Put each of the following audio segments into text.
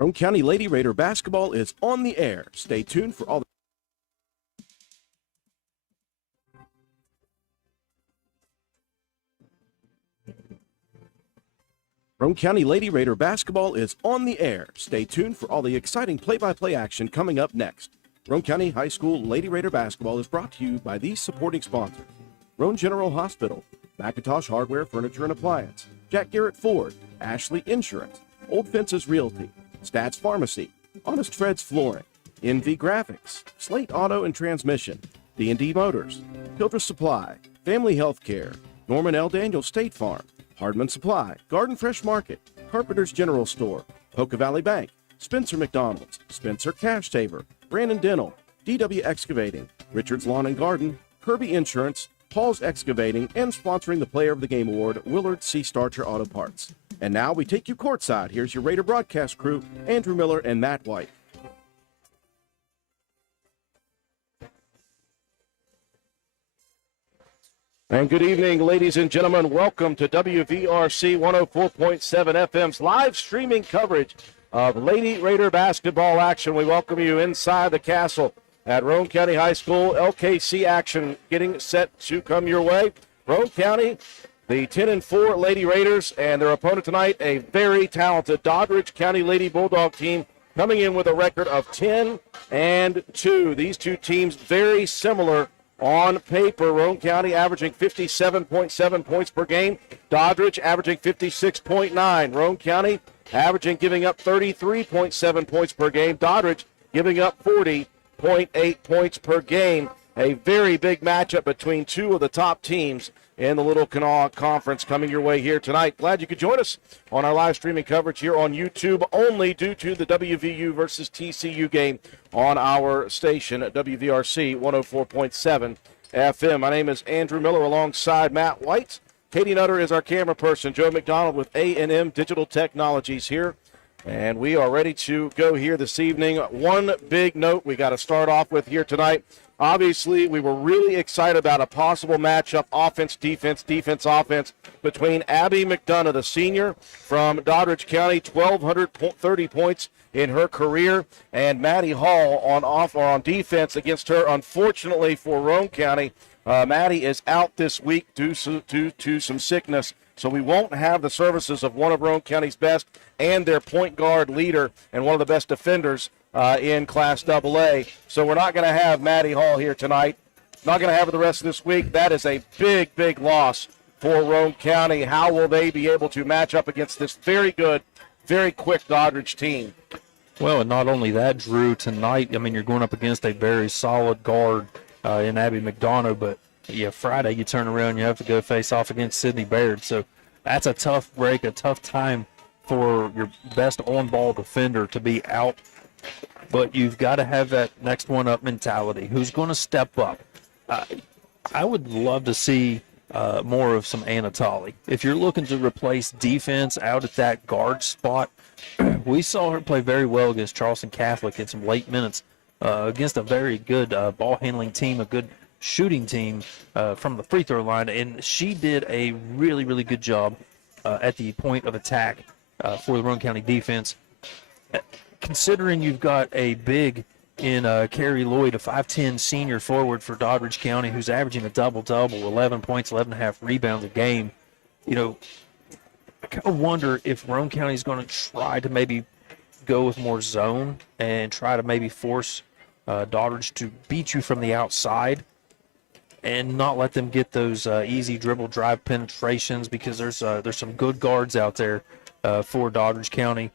Roane County Lady Raider basketball is on the air. Stay tuned for all the Roane County Lady Raider basketball is on the air. Stay tuned for all the exciting play-by-play action coming up next. Roane County High School Lady Raider basketball is brought to you by these supporting sponsors: Roane General Hospital, McIntosh Hardware, Furniture and Appliance, Jack Garrett Ford, Ashley Insurance, Old Fences Realty, Stats Pharmacy, Honest Fred's Flooring, NV Graphics, Slate Auto and Transmission, D&D Motors, Childress Supply, Family Health Care, Norman L. Daniel State Farm, Hardman Supply, Garden Fresh Market, Carpenter's General Store, Poca Valley Bank, Spencer McDonald's, Spencer Cash Saver, Brandon Dental, DW Excavating, Richard's Lawn and Garden, Kirby Insurance, Paul's Excavating, and sponsoring the Player of the Game Award, Willard C. Starcher Auto Parts. And now we take you courtside. Here's your Raider broadcast crew, Andrew Miller and Matt White. And good evening, ladies and gentlemen. Welcome to WVRC 104.7 FM's live streaming coverage of Lady Raider basketball action. We welcome you inside the castle at Roane County High School. LKC action getting set to come your way. Roane County, the 10-4 Lady Raiders, and their opponent tonight, a very talented Doddridge County Lady Bulldog team, coming in with a record of 10-2. These two teams very similar on paper. Roane County averaging 57.7 points per game. Doddridge averaging 56.9. Roane County averaging giving up 33.7 points per game. Doddridge giving up 40.8 points per game. A very big matchup between two of the top teams in the Little Kanawha Conference coming your way here tonight. Glad you could join us on our live streaming coverage here on YouTube, only due to the WVU versus TCU game on our station at WVRC 104.7 FM. My name is Andrew Miller alongside Matt White. Katie Nutter is our camera person. Joe McDonald with A&M Digital Technologies here. And we are ready to go here this evening. One big note we got to start off with here tonight. Obviously, we were really excited about a possible matchup, offense, defense, offense, between Abby McDonough, the senior from Doddridge County, 1,230 points in her career, and Maddie Hall on defense against her. Unfortunately for Roane County, Maddie is out this week due to some sickness, so we won't have the services of one of Roane County's best and their point guard leader and one of the best defenders in Class AA. So we're not going to have Maddie Hall here tonight. Not going to have her the rest of this week. That is a big, big loss for Roane County. How will they be able to match up against this very good, very quick Doddridge team? Well, and not only that, Drew, tonight, I mean, you're going up against a very solid guard in Abby McDonough, but Friday you turn around, you have to go face off against Sydney Baird. So that's a tough break, a tough time for your best on-ball defender to be out. But you've got to have that next one up mentality. Who's going to step up? I would love to see more of some Anatoly. If you're looking to replace defense out at that guard spot, we saw her play very well against Charleston Catholic in some late minutes against a very good ball handling team, a good shooting team from the free throw line, and she did a really, really good job at the point of attack for the Roane County defense. Considering you've got a big in Carrie Lloyd, a 5'10 senior forward for Doddridge County, who's averaging a double-double, 11 points, 11.5 rebounds a game, I kind of wonder if Roane County is going to try to maybe go with more zone and try to maybe force Doddridge to beat you from the outside and not let them get those easy dribble drive penetrations, because there's some good guards out there for Doddridge County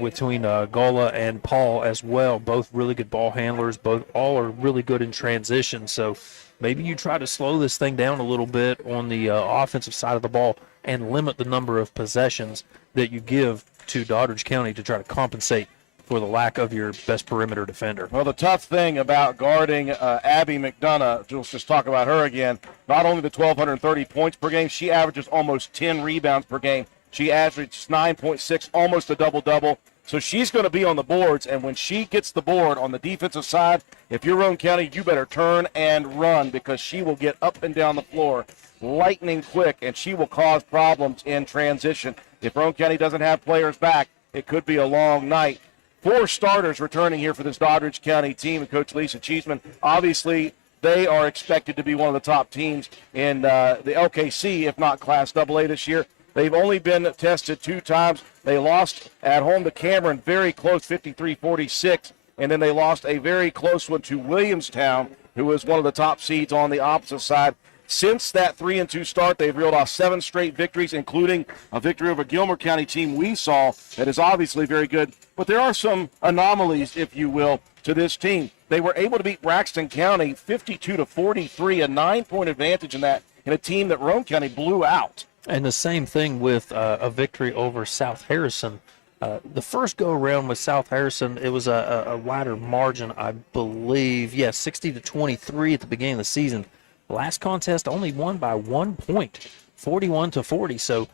between Gola and Paul as well. Both really good ball handlers. All are really good in transition. So maybe you try to slow this thing down a little bit on the offensive side of the ball and limit the number of possessions that you give to Doddridge County to try to compensate for the lack of your best perimeter defender. Well, the tough thing about guarding Abby McDonough, let's just talk about her again, not only the 1,230 points per game, she averages almost 10 rebounds per game. She averages 9.6, almost a double-double. So she's going to be on the boards, and when she gets the board on the defensive side, if you're Roane County, you better turn and run, because she will get up and down the floor lightning quick, and she will cause problems in transition. If Roane County doesn't have players back, it could be a long night 4 starters returning here for this Doddridge County team, and Coach Lisa Cheeseman. Obviously, they are expected to be one of the top teams in the LKC, if not Class AA this year. They've only been tested 2 times. They lost at home to Cameron, very close, 53-46, and then they lost a very close one to Williamstown, who is one of the top seeds on the opposite side. Since that 3-2 start, they've reeled off 7 straight victories, including a victory over a Gilmer County team we saw that is obviously very good. But there are some anomalies, if you will, to this team. They were able to beat Braxton County 52-43, a 9-point advantage in that, in a team that Roane County blew out. And the same thing with a victory over South Harrison. The first go-around with South Harrison, it was a wider margin, I believe. 60-23 at the beginning of the season. Last contest only won by 1 point, 41-40. So,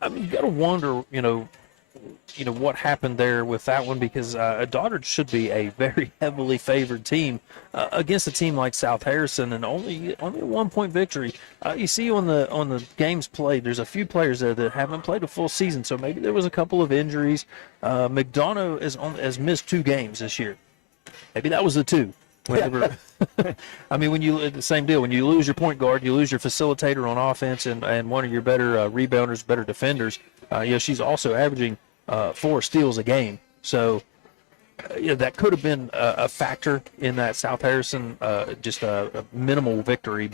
I mean, you got to wonder, what happened there with that one, because Doddridge should be a very heavily favored team against a team like South Harrison, and only a 1 point victory. You see on the games played, there's a few players there that haven't played a full season, so maybe there was a couple of injuries. McDonough has missed 2 games this year. Maybe that was the 2. I mean, the same deal. When you lose your point guard, you lose your facilitator on offense, and one of your better rebounders, better defenders. She's also averaging 4 steals a game. So, that could have been a factor in that South Harrison, just a minimal victory,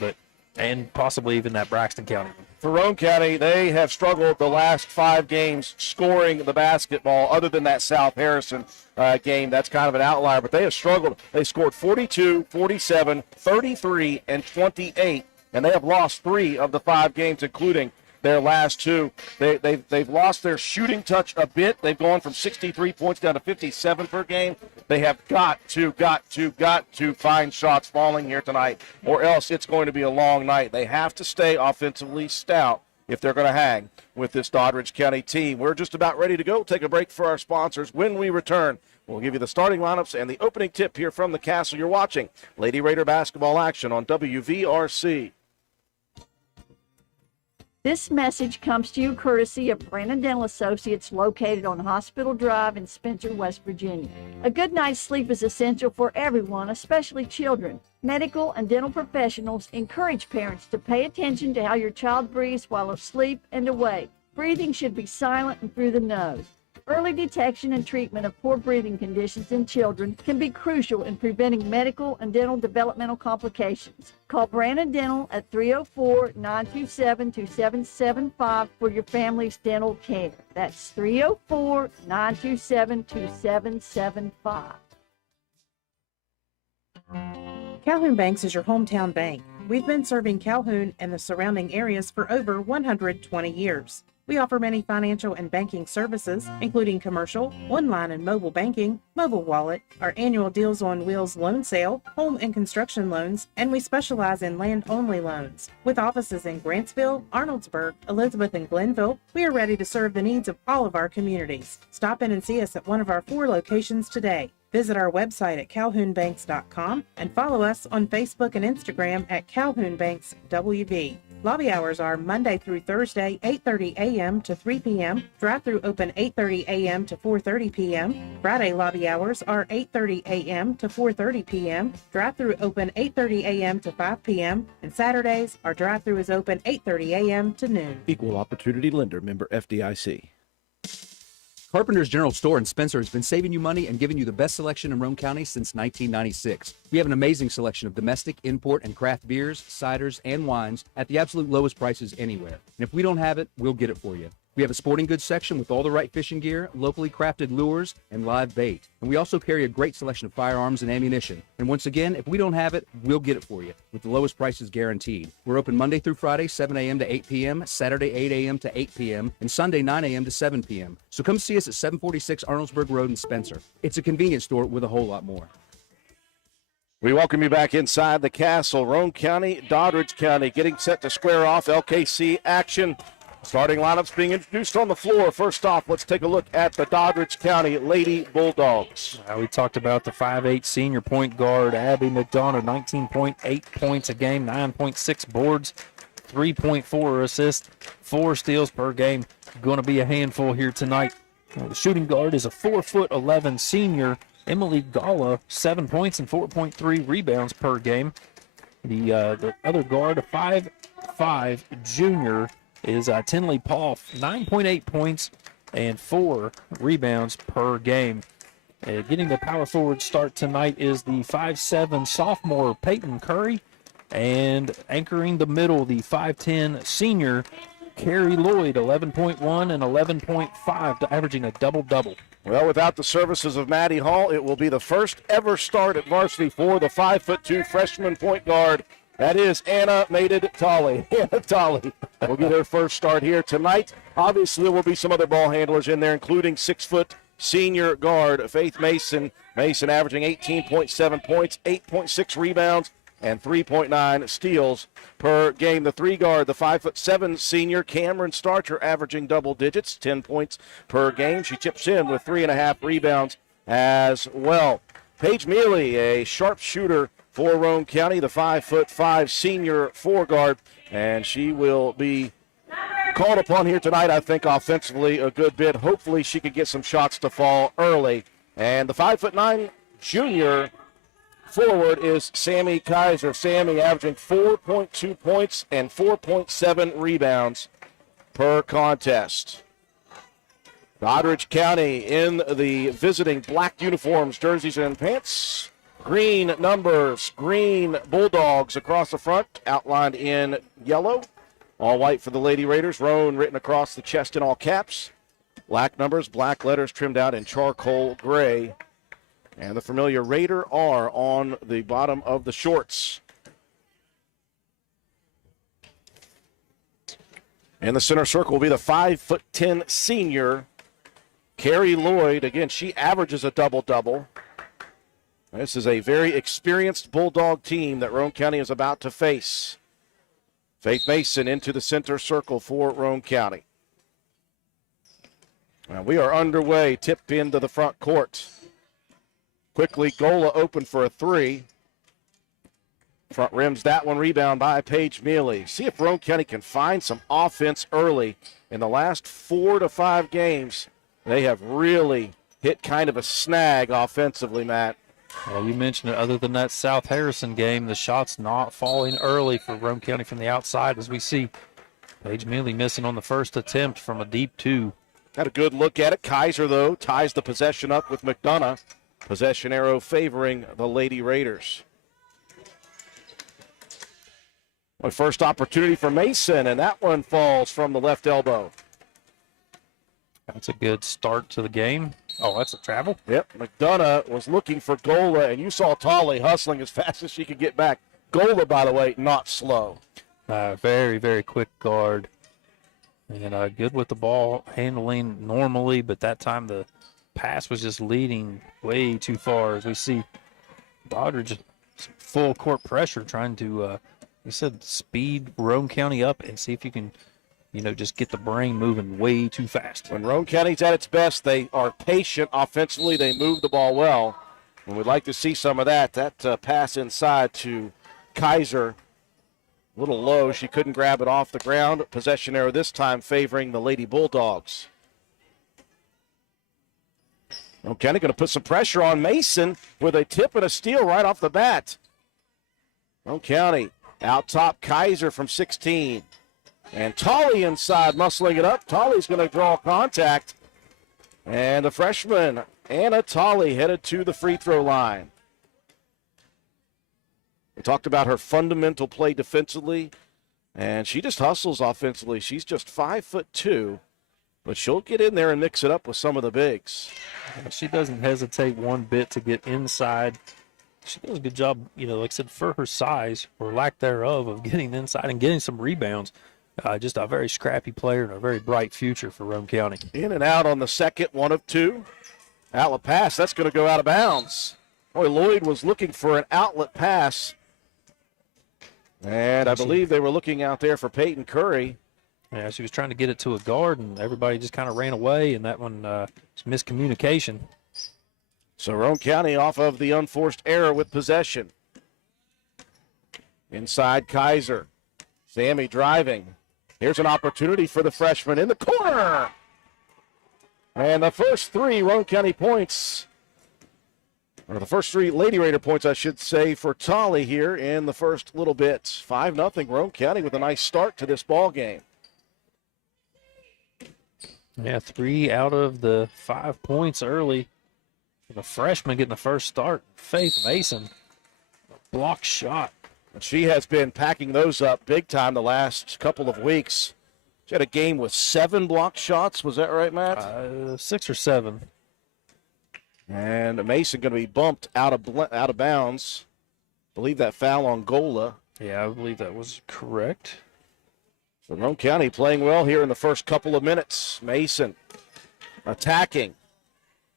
and possibly even that Braxton County. For Roane County, they have struggled the last 5 games scoring the basketball, other than that South Harrison game. That's kind of an outlier, but they have struggled. They scored 42, 47, 33, and 28, and they have lost 3 of the 5 games, including their last 2. They've lost their shooting touch a bit. They've gone from 63 points down to 57 per game. They have got to find shots falling here tonight, or else it's going to be a long night. They have to stay offensively stout if they're going to hang with this Doddridge County team. We're just about ready to go. Take a break for our sponsors. When we return, we'll give you the starting lineups and the opening tip here from the Castle. You're watching Lady Raider basketball action on WVRC. This message comes to you courtesy of Brandon Dental Associates, located on Hospital Drive in Spencer, West Virginia. A good night's sleep is essential for everyone, especially children. Medical and dental professionals encourage parents to pay attention to how your child breathes while asleep and awake. Breathing should be silent and through the nose. Early detection and treatment of poor breathing conditions in children can be crucial in preventing medical and dental developmental complications. Call Brandon Dental at 304-927-2775 for your family's dental care. That's 304-927-2775. Calhoun Banks is your hometown bank. We've been serving Calhoun and the surrounding areas for over 120 years. We offer many financial and banking services, including commercial, online and mobile banking, mobile wallet, our annual Deals on Wheels loan sale, home and construction loans, and we specialize in land-only loans. With offices in Grantsville, Arnoldsburg, Elizabeth, and Glenville, we are ready to serve the needs of all of our communities. Stop in and see us at one of our 4 locations today. Visit our website at calhounbanks.com and follow us on Facebook and Instagram at Calhoun Banks WV. Lobby hours are Monday through Thursday, 8:30 a.m. to 3 p.m. Drive-through open 8:30 a.m. to 4:30 p.m. Friday lobby hours are 8:30 a.m. to 4:30 p.m. Drive-through open 8:30 a.m. to 5 p.m. And Saturdays, our drive-through is open 8:30 a.m. to noon. Equal Opportunity Lender, member FDIC. Carpenter's General Store in Spencer has been saving you money and giving you the best selection in Roane County since 1996. We have an amazing selection of domestic, import, and craft beers, ciders, and wines at the absolute lowest prices anywhere. And if we don't have it, we'll get it for you. We have a sporting goods section with all the right fishing gear, locally crafted lures, and live bait. And we also carry a great selection of firearms and ammunition. And once again, if we don't have it, we'll get it for you, with the lowest prices guaranteed. We're open Monday through Friday, 7 a.m. to 8 p.m., Saturday, 8 a.m. to 8 p.m., and Sunday, 9 a.m. to 7 p.m. So come see us at 746 Arnoldsburg Road in Spencer. It's a convenience store with a whole lot more. We welcome you back inside the Castle. Roane County, Doddridge County getting set to square off LKC action. Starting lineups being introduced on the floor. First off, let's take a look at the Doddridge County Lady Bulldogs. We talked about the 5'8" senior point guard, Abby McDonough, 19.8 points a game, 9.6 boards, 3.4 assists, 4 steals per game. Going to be a handful here tonight. The shooting guard is a 4'11" senior, Emily Gala, 7 points and 4.3 rebounds per game. The other guard, a 5'5" junior, is Tinley Poff, 9.8 points and 4 rebounds per game. Getting the power forward start tonight is the 5'7" sophomore Peyton Curry, and anchoring the middle, the 5'10" senior Carrie Lloyd, 11.1 and 11.5, averaging a double-double. Well, without the services of Maddie Hall, it will be the first ever start at varsity for the 5'2" freshman point guard. That is Anna Mated Tolley. Anna Tolley will get her first start here tonight. Obviously, there will be some other ball handlers in there, including 6-foot senior guard Faith Mason. Mason averaging 18.7 points, 8.6 rebounds, and 3.9 steals per game. The 3 guard, the 5'7" senior Cameron Starcher, averaging double digits, 10 points per game. She chips in with 3.5 rebounds as well. Paige Mealy, a sharpshooter for Roane County, the 5'5" senior 4 guard, and she will be called upon here tonight, I think, offensively a good bit. Hopefully she can get some shots to fall early. And the 5'9" junior forward is Sammy Kaiser. Sammy averaging 4.2 points and 4.7 rebounds per contest. Doddridge County in the visiting black uniforms, jerseys, and pants. Green numbers, green Bulldogs across the front, outlined in yellow. All white for the Lady Raiders. Roane written across the chest in all caps. Black numbers, black letters trimmed out in charcoal gray. And the familiar Raider R on the bottom of the shorts. In the center circle will be the 5'10" senior Carrie Lloyd. Again, she averages a double-double. This is a very experienced Bulldog team that Roane County is about to face. Faith Mason into the center circle for Roane County. Now we are underway. Tip into the front court. Quickly, Gola open for a 3. Front rims that one, rebound by Paige Mealy. See if Roane County can find some offense early. In the last 4 to 5 games, they have really hit kind of a snag offensively, Matt. Well, you mentioned it. Other than that South Harrison game, the shots not falling early for Roane County from the outside, as we see Paige Mealy missing on the first attempt from a deep 2. Had a good look at it. Kaiser, though, ties the possession up with McDonough. Possession arrow favoring the Lady Raiders. Well, first opportunity for Mason, and that one falls from the left elbow. That's a good start to the game. Oh, that's a travel? Yep, McDonough was looking for Gola, and you saw Tolley hustling as fast as she could get back. Gola, by the way, not slow. Very, very quick guard. And good with the ball handling normally, but that time the pass was just leading way too far. As we see Doddridge full court pressure trying to, he said, speed Roane County up and see if you can, just get the brain moving way too fast. When Roane County's at its best, they are patient offensively. They move the ball well. And we'd like to see some of that. That pass inside to Kaiser, a little low. She couldn't grab it off the ground. Possession error this time favoring the Lady Bulldogs. Roane County going to put some pressure on Mason with a tip and a steal right off the bat. Roane County out top Kaiser from 16. And Tolley inside, muscling it up. Tolley's going to draw contact. And the freshman, Anna Tolley, headed to the free throw line. We talked about her fundamental play defensively, and she just hustles offensively. She's just 5'2", but she'll get in there and mix it up with some of the bigs. She doesn't hesitate one bit to get inside. She does a good job, like I said, for her size or lack thereof of getting inside and getting some rebounds. Just a very scrappy player and a very bright future for Roane County. In and out on the second, 1 of 2. Outlet pass, that's going to go out of bounds. Boy, Lloyd was looking for an outlet pass. And I believe they were looking out there for Peyton Curry. Yeah, she was trying to get it to a guard, and everybody just kind of ran away, and that one was miscommunication. So Roane County off of the unforced error with possession. Inside Kaiser. Sammy driving. Here's an opportunity for the freshman in the corner. And the first three Roane County points, or the first three Lady Raider points, I should say, for Tolley here in the first little bit. 5-0 Roane County with a nice start to this ball game. Yeah, 3 out of the 5 points early. The freshman getting the first start. Faith Mason, block shot. And she has been packing those up big time the last couple of weeks. She had a game with 7 block shots. Was that right, Matt? 6 or 7. And Mason going to be bumped out of bounds. I believe that foul on Gola. Yeah, I believe that was correct. So Roane County playing well here in the first couple of minutes. Mason attacking.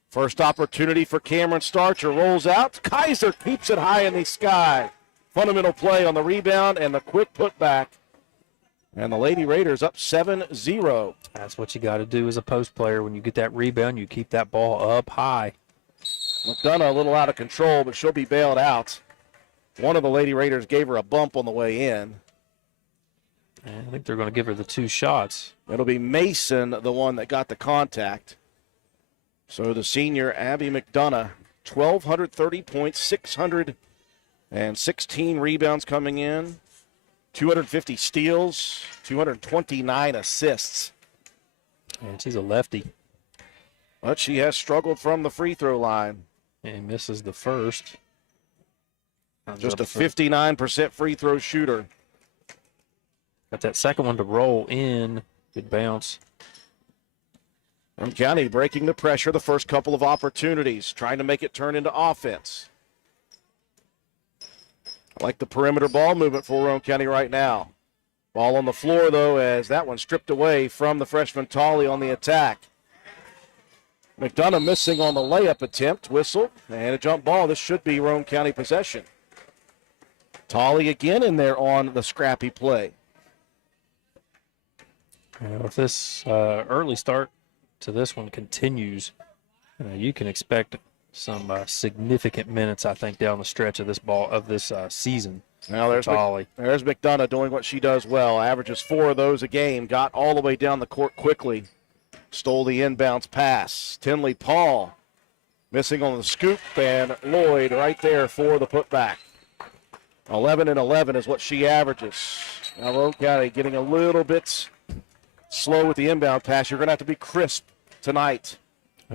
First opportunity for Cameron Starcher. Rolls out. Kaiser keeps it high in the sky. Fundamental play on the rebound and the quick putback. And the Lady Raiders up 7-0. That's what you got to do as a post player. When you get that rebound, you keep that ball up high. McDonough a little out of control, but she'll be bailed out. One of the Lady Raiders gave her a bump on the way in. And I think they're going to give her the 2 shots. It'll be Mason, the one that got the contact. So the senior, Abby McDonough, 1,230 points, 616 rebounds coming in, 250 steals, 229 assists. And she's a lefty. But she has struggled from the free throw line. And misses the first. Just a 59% free throw shooter. Got that second one to roll in. Good bounce. Roane County breaking the pressure the first couple of opportunities, trying to make it turn into offense. I like the perimeter ball movement for Roane County right now. Ball on the floor, though, as that one stripped away from the freshman Tolley on the attack. McDonough missing on the layup attempt, whistle, and a jump ball. This should be Roane County possession. Tolley again in there on the scrappy play. If this early start to this one continues, you can expect some significant minutes, I think, down the stretch of this season. Now there's McDonough doing what she does well. Averages 4 of those a game. Got all the way down the court quickly. Stole the inbounds pass. Tinley Paul missing on the scoop, and Lloyd right there for the putback. 11 and 11 is what she averages. Now Roane County getting a little bit slow with the inbound pass. You're going to have to be crisp tonight.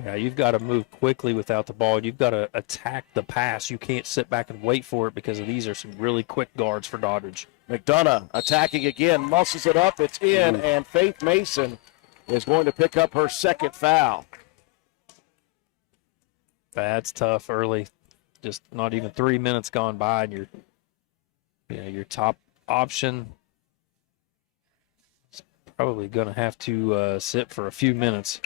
Yeah, you've got to move quickly without the ball. You've got to attack the pass. You can't sit back and wait for it because these are some really quick guards for Doddridge. McDonough attacking again, muscles it up. It's in, and Faith Mason is going to pick up her second foul. That's tough early. Just not even 3 minutes gone by, and your top option is probably going to have to sit for a few minutes.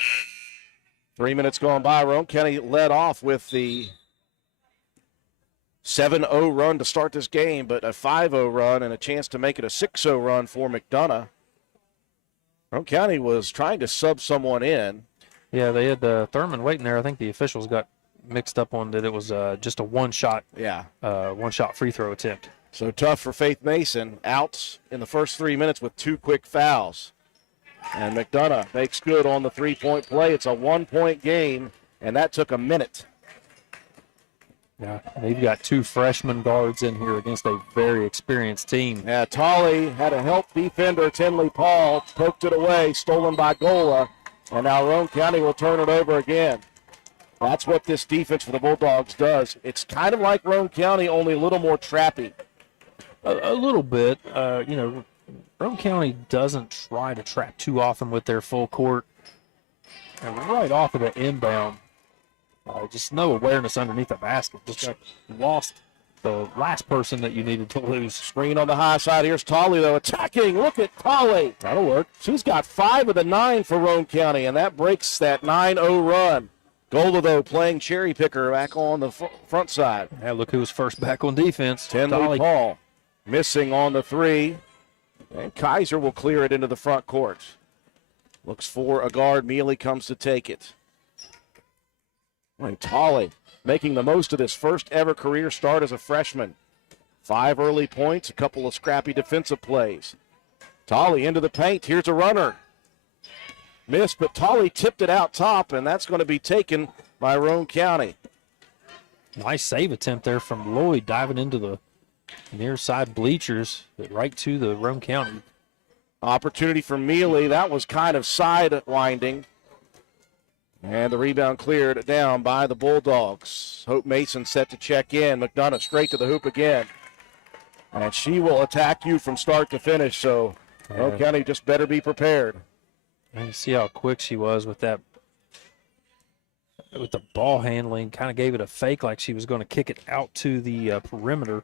3 minutes gone by. Roane County led off with the 7-0 run to start this game, but a 5-0 run and a chance to make it a 6-0 run for McDonough. Roane County was trying to sub someone in. Yeah, they had Thurman waiting there. I think the officials got mixed up on that it was just a one-shot free throw attempt. So tough for Faith Mason, out in the first 3 minutes with 2 quick fouls. And McDonough makes good on the three-point play. It's a 1-point game, and that took a minute. Yeah, they've got 2 freshman guards in here against a very experienced team. Yeah, Tolley had a help defender, Tinley Paul, poked it away, stolen by Gola, and now Roane County will turn it over again. That's what this defense for the Bulldogs does. It's kind of like Roane County, only a little more trappy. A little bit. Roane County doesn't try to trap too often with their full court. And right off of the inbound, just no awareness underneath the basket. Just lost the last person that you needed to lose. Screen on the high side. Here's Tolley, though, attacking. Look at Tolley. That'll work. She's got 5 of the 9 for Roane County, and that breaks that 9-0 run. Gola, though, playing cherry picker back on the front side. Yeah, look who was first back on defense. Tinley Paul missing on the 3. And Kaiser will clear it into the front court. Looks for a guard. Mealy comes to take it. And Tolley making the most of this first ever career start as a freshman. 5 early points, a couple of scrappy defensive plays. Tolley into the paint. Here's a runner. missed, but Tolley tipped it out top, and that's going to be taken by Roane County. Nice save attempt there from Lloyd, diving into the near side bleachers, right to the Roane County. Opportunity for Mealy. That was kind of sidewinding. And the rebound cleared down by the Bulldogs. Hope Mason set to check in. McDonough straight to the hoop again. And she will attack you from start to finish, so Roane County just better be prepared. And you see how quick she was with that, with the ball handling. Kind of gave it a fake like she was going to kick it out to the perimeter,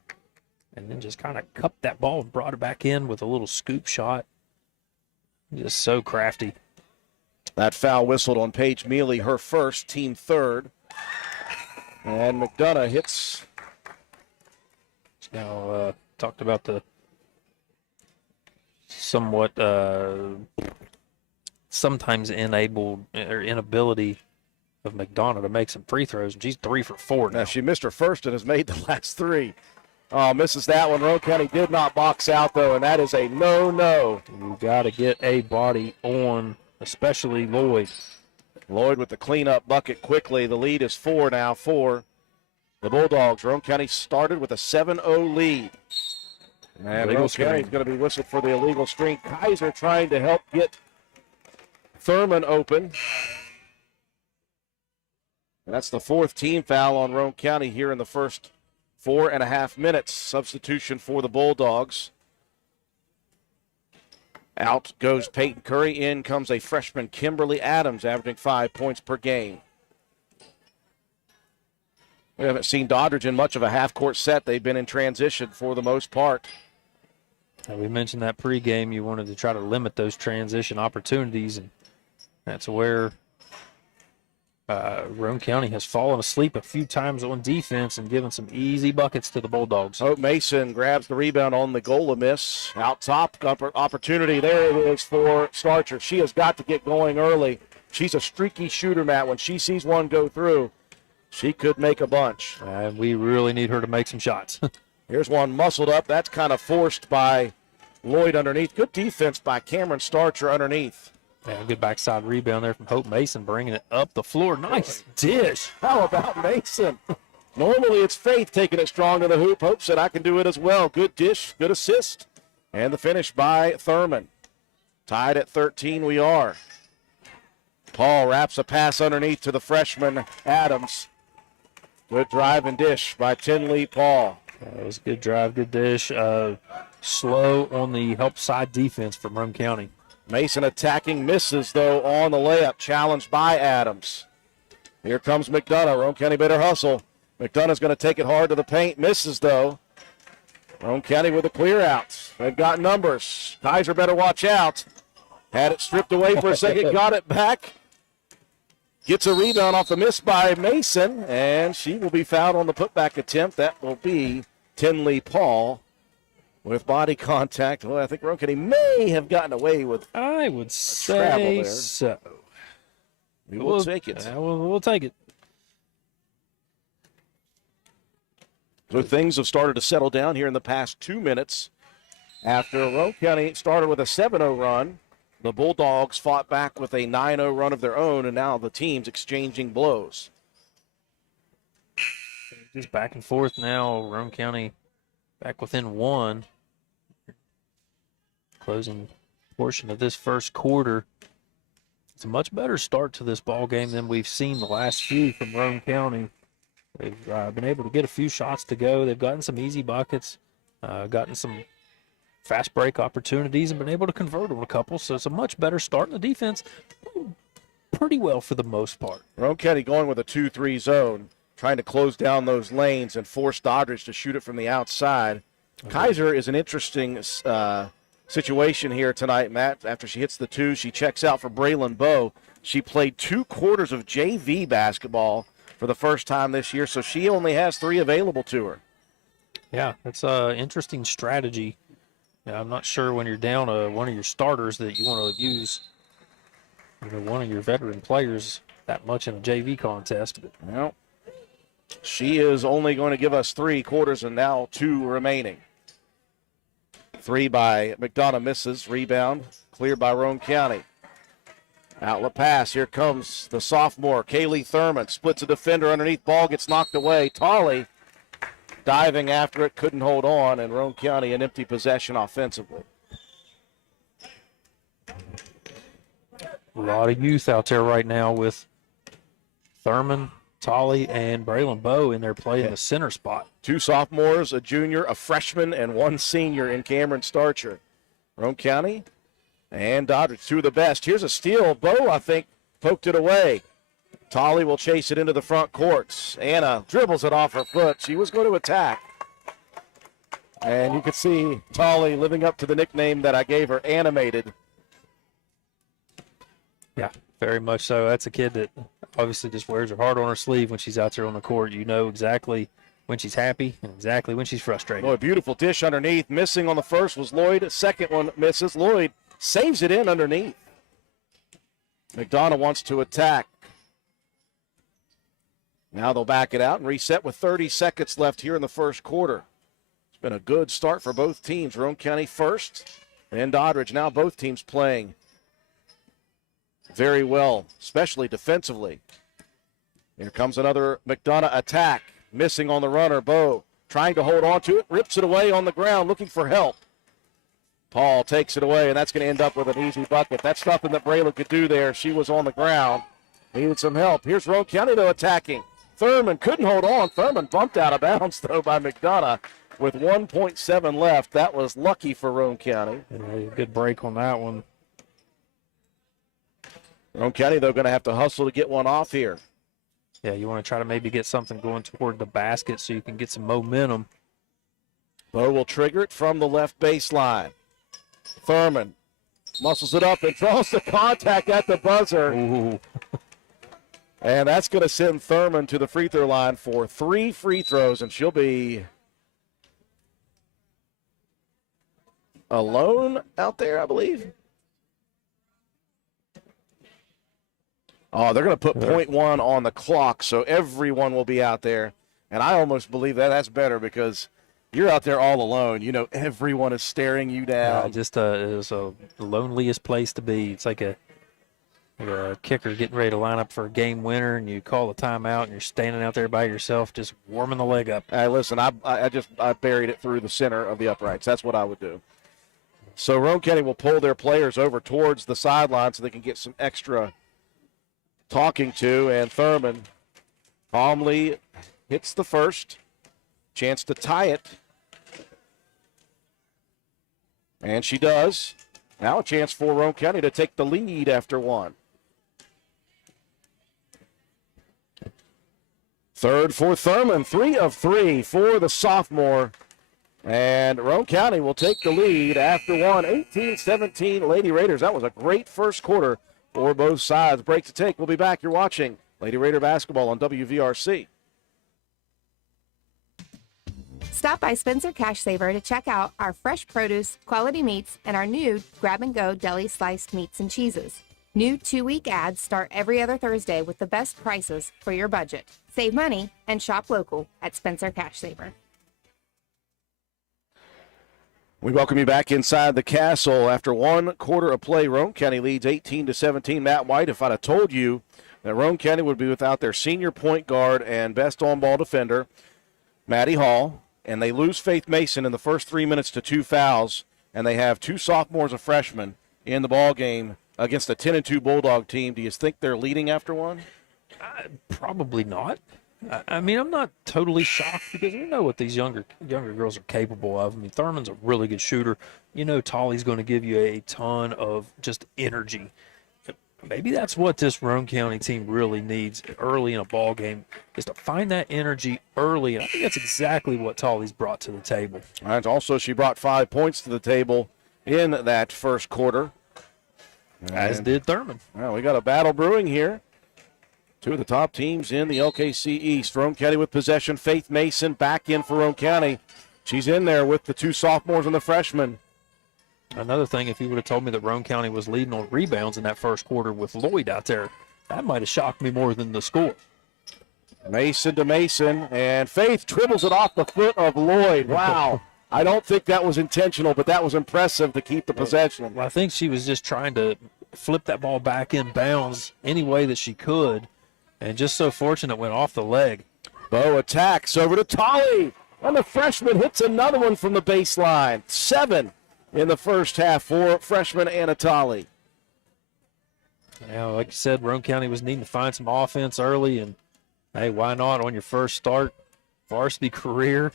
and then just kind of cupped that ball and brought it back in with a little scoop shot. Just so crafty. That foul whistled on Paige Mealy, her first, team third. And McDonough hits. Now, talked about the somewhat sometimes inability of McDonough to make some free throws, and she's 3 for 4 now. She missed her first and has made the last 3. Oh, misses that one. Roane County did not box out, though, and that is a no-no. You got to get a body on, especially Lloyd. Lloyd with the cleanup bucket quickly. The lead is 4 now for the Bulldogs. Roane County started with a 7-0 lead. And Roane County is going to be whistled for the illegal screen. Kaiser trying to help get Thurman open. And that's the 4th team foul on Roane County here in the first 4.5 minutes. Substitution for the Bulldogs. Out goes Peyton Curry. In comes a freshman, Kimberly Adams, averaging 5 points per game. We haven't seen Doddridge in much of a half-court set. They've been in transition for the most part. We mentioned that pregame. You wanted to try to limit those transition opportunities, and that's where Roane County has fallen asleep a few times on defense and given some easy buckets to the Bulldogs. Hope Mason grabs the rebound on the goal miss. Out top, opportunity. There it is for Starcher. She has got to get going early. She's a streaky shooter, Matt. When she sees one go through, she could make a bunch. And we really need her to make some shots. Here's one muscled up. That's kind of forced by Lloyd underneath. Good defense by Cameron Starcher underneath. Yeah, good backside rebound there from Hope Mason, bringing it up the floor. Nice dish. How about Mason? Normally it's Faith taking it strong to the hoop. Hope said, I can do it as well. Good dish, good assist. And the finish by Thurman. Tied at 13 we are. Paul wraps a pass underneath to the freshman, Adams. Good drive and dish by Tinley Paul. That was a good drive, good dish. Slow on the help side defense from Roane County. Mason attacking, misses, though, on the layup. Challenged by Adams. Here comes McDonough. Roane County better hustle. McDonough's going to take it hard to the paint. Misses, though. Roane County with a clear out. They've got numbers. Kaiser better watch out. Had it stripped away for a second. Got it back. Gets a rebound off the miss by Mason. And she will be fouled on the putback attempt. That will be Tinley Paul. With body contact, well, I think Roane County may have gotten away with I would say so. We'll take it. We'll take it. So things have started to settle down here in the past 2 minutes. After Roane County started with a 7-0 run, the Bulldogs fought back with a 9-0 run of their own, and now the teams exchanging blows. Just back and forth now. Roane County back within 1. Closing portion of this first quarter. It's a much better start to this ball game than we've seen the last few from Roane County. They've been able to get a few shots to go. They've gotten some easy buckets, gotten some fast break opportunities, and been able to convert on a couple. So it's a much better start in the defense. Pretty well for the most part. Roane County going with a 2-3 zone, trying to close down those lanes and force Doddridge to shoot it from the outside. Okay. Kaiser is an interesting situation here tonight, Matt. After she hits the 2, she checks out for Braylon Bowe. She played 2 quarters of JV basketball for the first time this year, so she only has 3 available to her. Yeah, that's an interesting strategy. I'm not sure when you're down one of your starters that you want to use one of your veteran players that much in a JV contest. But well, she is only going to give us 3 quarters and now 2 remaining. 3 by McDonough, misses. Rebound cleared by Roane County. Outlet pass. Here comes the sophomore, Kaylee Thurman. Splits a defender underneath. Ball gets knocked away. Tolley diving after it, couldn't hold on, and Roane County an empty possession offensively. A lot of youth out there right now with Thurman, Tolley, and Braylon Bowe in there playing the center spot. 2 sophomores, a junior, a freshman, and 1 senior in Cameron Starcher. Roane County and Doddridge, 2 of the best. Here's a steal. Bowe, I think, poked it away. Tolley will chase it into the front courts. Anna dribbles it off her foot. She was going to attack. And you can see Tolley living up to the nickname that I gave her, Animated. Yeah, very much so. That's a kid that obviously just wears her heart on her sleeve when she's out there on the court. You know exactly when she's happy and exactly when she's frustrated. Oh, a beautiful dish underneath. Missing on the first was Lloyd. Second one misses. Lloyd saves it in underneath. McDonough wants to attack. Now they'll back it out and reset with 30 seconds left here in the first quarter. It's been a good start for both teams. Roane County first and Doddridge. Now both teams playing very well, especially defensively. Here comes another McDonough attack. Missing on the runner. Bowe trying to hold on to it. Rips it away on the ground, looking for help. Paul takes it away, and that's going to end up with an easy bucket. That's nothing that Braylon could do there. She was on the ground. Needed some help. Here's Roane County, though, attacking. Thurman couldn't hold on. Thurman bumped out of bounds, though, by McDonough with 1.7 left. That was lucky for Roane County. A good break on that one. Roane County, though, going to have to hustle to get one off here. Yeah, you want to try to maybe get something going toward the basket so you can get some momentum. Bowe will trigger it from the left baseline. Thurman muscles it up and draws the contact at the buzzer. Ooh. And that's going to send Thurman to the free throw line for 3 free throws, and she'll be alone out there, I believe. Oh, they're going to put .1 on the clock, so everyone will be out there. And I almost believe that that's better because you're out there all alone. You know, everyone is staring you down. It's the loneliest place to be. It's like a kicker getting ready to line up for a game winner, and you call a timeout, and you're standing out there by yourself just warming the leg up. Hey, listen, I buried it through the center of the uprights. That's what I would do. So Roane County will pull their players over towards the sideline so they can get some extra talking to, and Thurman calmly hits the first. Chance to tie it. And she does. Now a chance for Roane County to take the lead after one. Third for Thurman, 3 of 3 for the sophomore. And Roane County will take the lead after one, 18-17 Lady Raiders. That was a great first quarter for both sides. Break to take. We'll be back. You're watching Lady Raider basketball on WVRC. Stop by Spencer Cash Saver to check out our fresh produce, quality meats, and our new grab-and-go deli sliced meats and cheeses. New 2-week ads start every other Thursday with the best prices for your budget. Save money and shop local at Spencer Cash Saver. We welcome you back inside the castle. After one quarter of play, Roane County leads 18-17. Matt White, if I'd have told you that Roane County would be without their senior point guard and best on-ball defender, Maddie Hall, and they lose Faith Mason in the first 3 minutes to 2 fouls, and they have 2 sophomores, a freshman, in the ball game against a 10-2 Bulldog team, do you think they're leading after one? Probably not. I mean, I'm not totally shocked because we know what these younger girls are capable of. I mean, Thurman's a really good shooter. You know, Tolley's going to give you a ton of just energy. Maybe that's what this Roane County team really needs early in a ball game, is to find that energy early. And I think that's exactly what Tolley's brought to the table. And also, she brought 5 points to the table in that first quarter. As did Thurman. Well, we got a battle brewing here. 2 of the top teams in the LKC East. Roane County with possession. Faith Mason back in for Roane County. She's in there with the 2 sophomores and the freshman. Another thing, if you would have told me that Roane County was leading on rebounds in that first quarter with Lloyd out there, that might have shocked me more than the score. Mason to Mason, and Faith dribbles it off the foot of Lloyd. Wow. I don't think that was intentional, but that was impressive to keep the possession. Well, I think she was just trying to flip that ball back in bounds any way that she could, and just so fortunate went off the leg. Bow attacks over to Tolley, and the freshman hits another one from the baseline. 7 in the first half for freshman Anna Tolley. Now, like you said, Roane County was needing to find some offense early, and hey, why not on your first start varsity career?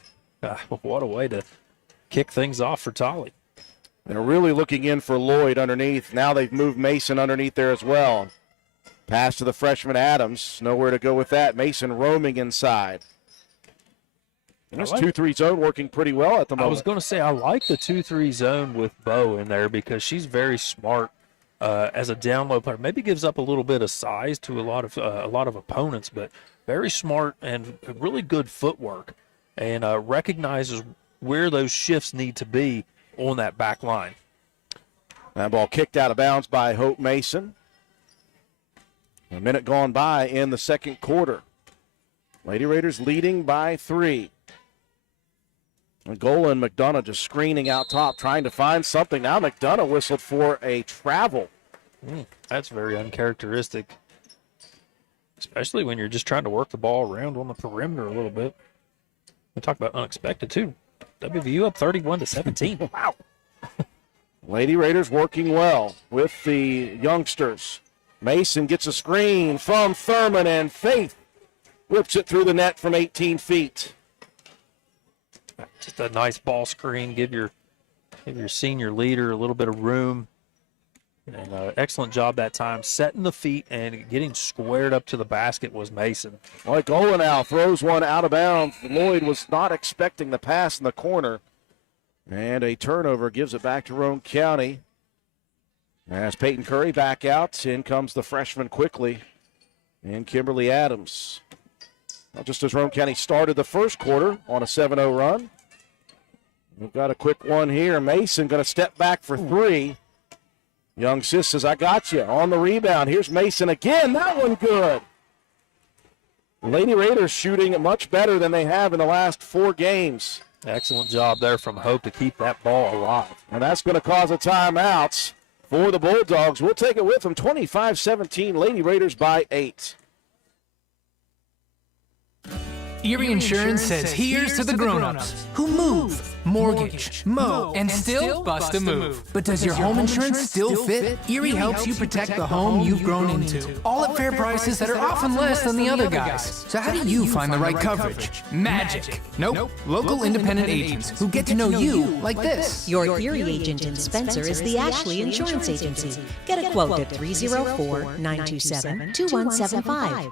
What a way to kick things off for Tolley. They're really looking in for Lloyd underneath. Now they've moved Mason underneath there as well. Pass to the freshman Adams. Nowhere to go with that. Mason roaming inside. And this 2-3 zone working pretty well at the moment. I was going to say, I like the 2-3 zone with Bo in there because she's very smart as a down low player. Maybe gives up a little bit of size to a lot of opponents, but very smart and really good footwork, and recognizes where those shifts need to be on that back line. That ball kicked out of bounds by Hope Mason. A minute gone by in the second quarter. Lady Raiders leading by 3. Gola and McDonough just screening out top, trying to find something. Now McDonough whistled for a travel. That's very uncharacteristic, especially when you're just trying to work the ball around on the perimeter a little bit. We talk about unexpected, too. WVU up 31-17. Wow. Lady Raiders working well with the youngsters. Mason gets a screen from Thurman, and Faith whips it through the net from 18 feet. Just a nice ball screen. Give your senior leader a little bit of room. And excellent job that time, setting the feet and getting squared up to the basket was Mason. Like Gola now throws one out of bounds. Lloyd was not expecting the pass in the corner. And a turnover gives it back to Roane County. As Peyton Curry back out, in comes the freshman quickly, and Kimberly Adams. Well, just as Roane County started the first quarter on a 7-0 run. We've got a quick one here. Mason going to step back for 3. Young Sis says, I got you on the rebound. Here's Mason again. That one good. Lady Raiders shooting much better than they have in the last 4 games. Excellent job there from Hope to keep that ball alive. And that's going to cause a timeout for the Bulldogs. We'll take it with them. 25-17, Lady Raiders by 8. Erie Insurance says here's to the grown-ups who move, mortgage, mow, and still bust a move. But does your home insurance still fit? Erie helps you protect the home you've grown into, all at fair prices that are often less than the other guys. So how do you find the right coverage? Magic. Nope. Local independent agents who get to know you like this. Your Erie agent in Spencer is the Ashley Insurance Agency. Get a quote at 304-927-2175.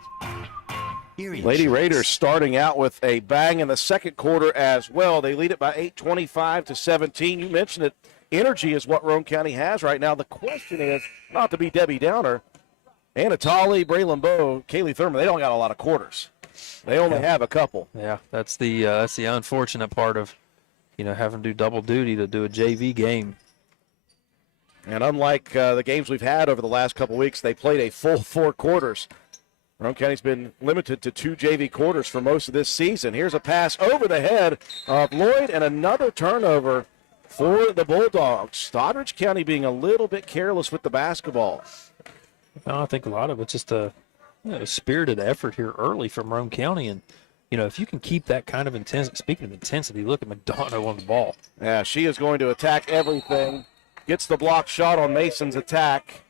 Lady Raiders starting out with a bang in the second quarter as well. They lead it by 8, 25-17. You mentioned it. Energy is what Roane County has right now. The question is, not to be Debbie Downer, Anna Tolley, Braylon Bowe, Kaylee Thurman, they don't got a lot of quarters. They only have a couple. Yeah, that's the unfortunate part of, having to do double duty to do a JV game. And unlike the games we've had over the last couple weeks, they played a full 4 quarters. Roane County's been limited to 2 JV quarters for most of this season. Here's a pass over the head of Lloyd and another turnover for the Bulldogs. Doddridge County being a little bit careless with the basketball. No, I think a lot of it's just a spirited effort here early from Roane County. And, if you can keep that kind of intensity, speaking of intensity, look at McDonough on the ball. Yeah, she is going to attack everything. Gets the block shot on Mason's attack.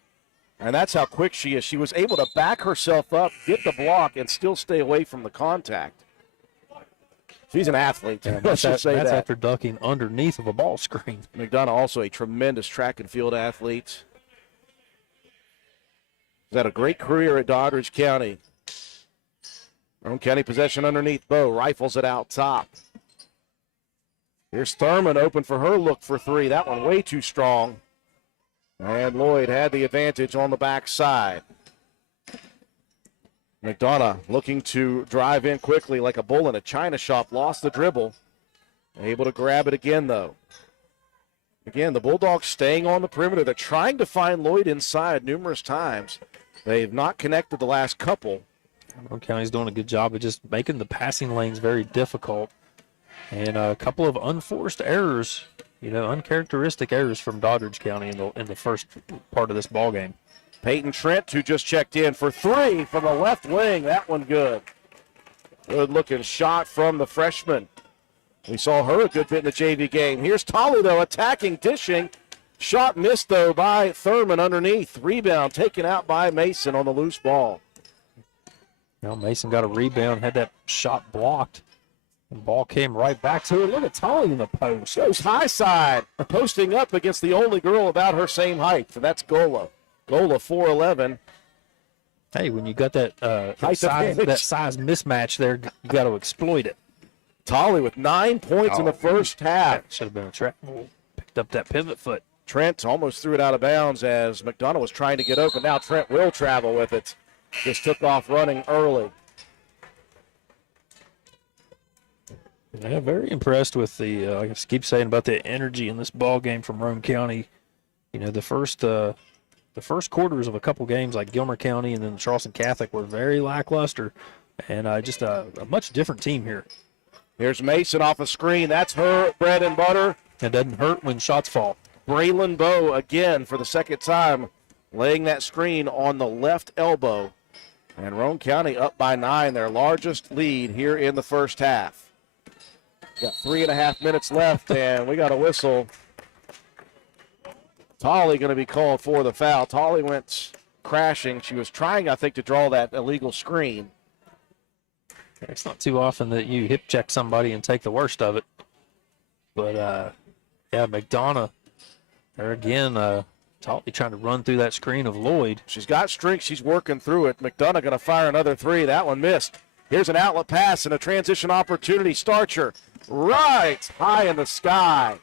And that's how quick she is. She was able to back herself up, get the block, and still stay away from the contact. She's an athlete. Yeah, that's after ducking underneath of a ball screen. McDonough also a tremendous track and field athlete. He's had a great career at Doddridge County. Roane County possession underneath Bowe. Rifles it out top. Here's Thurman open for her look for 3. That one way too strong. And Lloyd had the advantage on the backside. McDonough looking to drive in quickly like a bull in a china shop. Lost the dribble. Able to grab it again, though. Again, the Bulldogs staying on the perimeter. They're trying to find Lloyd inside numerous times. They've not connected the last couple. Roane County's doing a good job of just making the passing lanes very difficult. And a couple of unforced errors, uncharacteristic errors from Doddridge County in the first part of this ball game. Peyton Trent, who just checked in for three from the left wing. That one good. Good-looking shot from the freshman. We saw her a good bit in the JV game. Here's Tolley, though, attacking, dishing. Shot missed, though, by Thurman underneath. Rebound taken out by Mason on the loose ball. Well, Mason got a rebound, had that shot blocked. The ball came right back to her. Look at Tolley in the post. Goes high side, posting up against the only girl about her same height. So that's Gola. Gola 4'11". Hey, when you got that size mismatch there, you got to exploit it. Tolley with 9 points in the first half. Should have been a trap. Picked up that pivot foot. Trent almost threw it out of bounds as McDonough was trying to get open. Now Trent will travel with it. Just took off running early. Yeah, very impressed with the, I just keep saying about the energy in this ball game from Roane County. You know, the first quarters of a couple games like Gilmer County and then Charleston Catholic were very lackluster, and just a much different team here. Here's Mason off a screen. That's her bread and butter. It doesn't hurt when shots fall. Braylon Bowe again for the second time, laying that screen on the left elbow. And Roane County up by 9, their largest lead here in the first half. Got 3.5 minutes left, and we got a whistle. Tolley going to be called for the foul. Tolley went crashing. She was trying, I think, to draw that illegal screen. It's not too often that you hip check somebody and take the worst of it. But, yeah, McDonough, there again, Tolley trying to run through that screen of Lloyd. She's got strength. She's working through it. McDonough going to fire another three. That one missed. Here's an outlet pass and a transition opportunity. Starcher right high in the sky.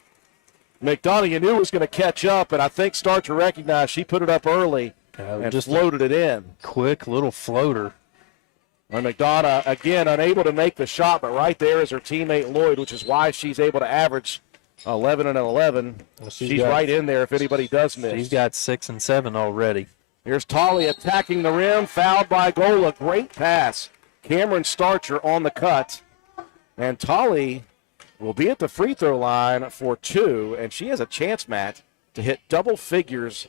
McDonough, you knew was going to catch up, and I think Starcher recognized she put it up early and just floated it in. Quick little floater. And McDonough, again, unable to make the shot, but right there is her teammate Lloyd, which is why she's able to average 11 and 11. Well, she's right in there if anybody does miss. She's got 6 and 7 already. Here's Tolley attacking the rim, fouled by Gola. Great pass. Cameron Starcher on the cut. And Tolley will be at the free throw line for 2, and she has a chance, Matt, to hit double figures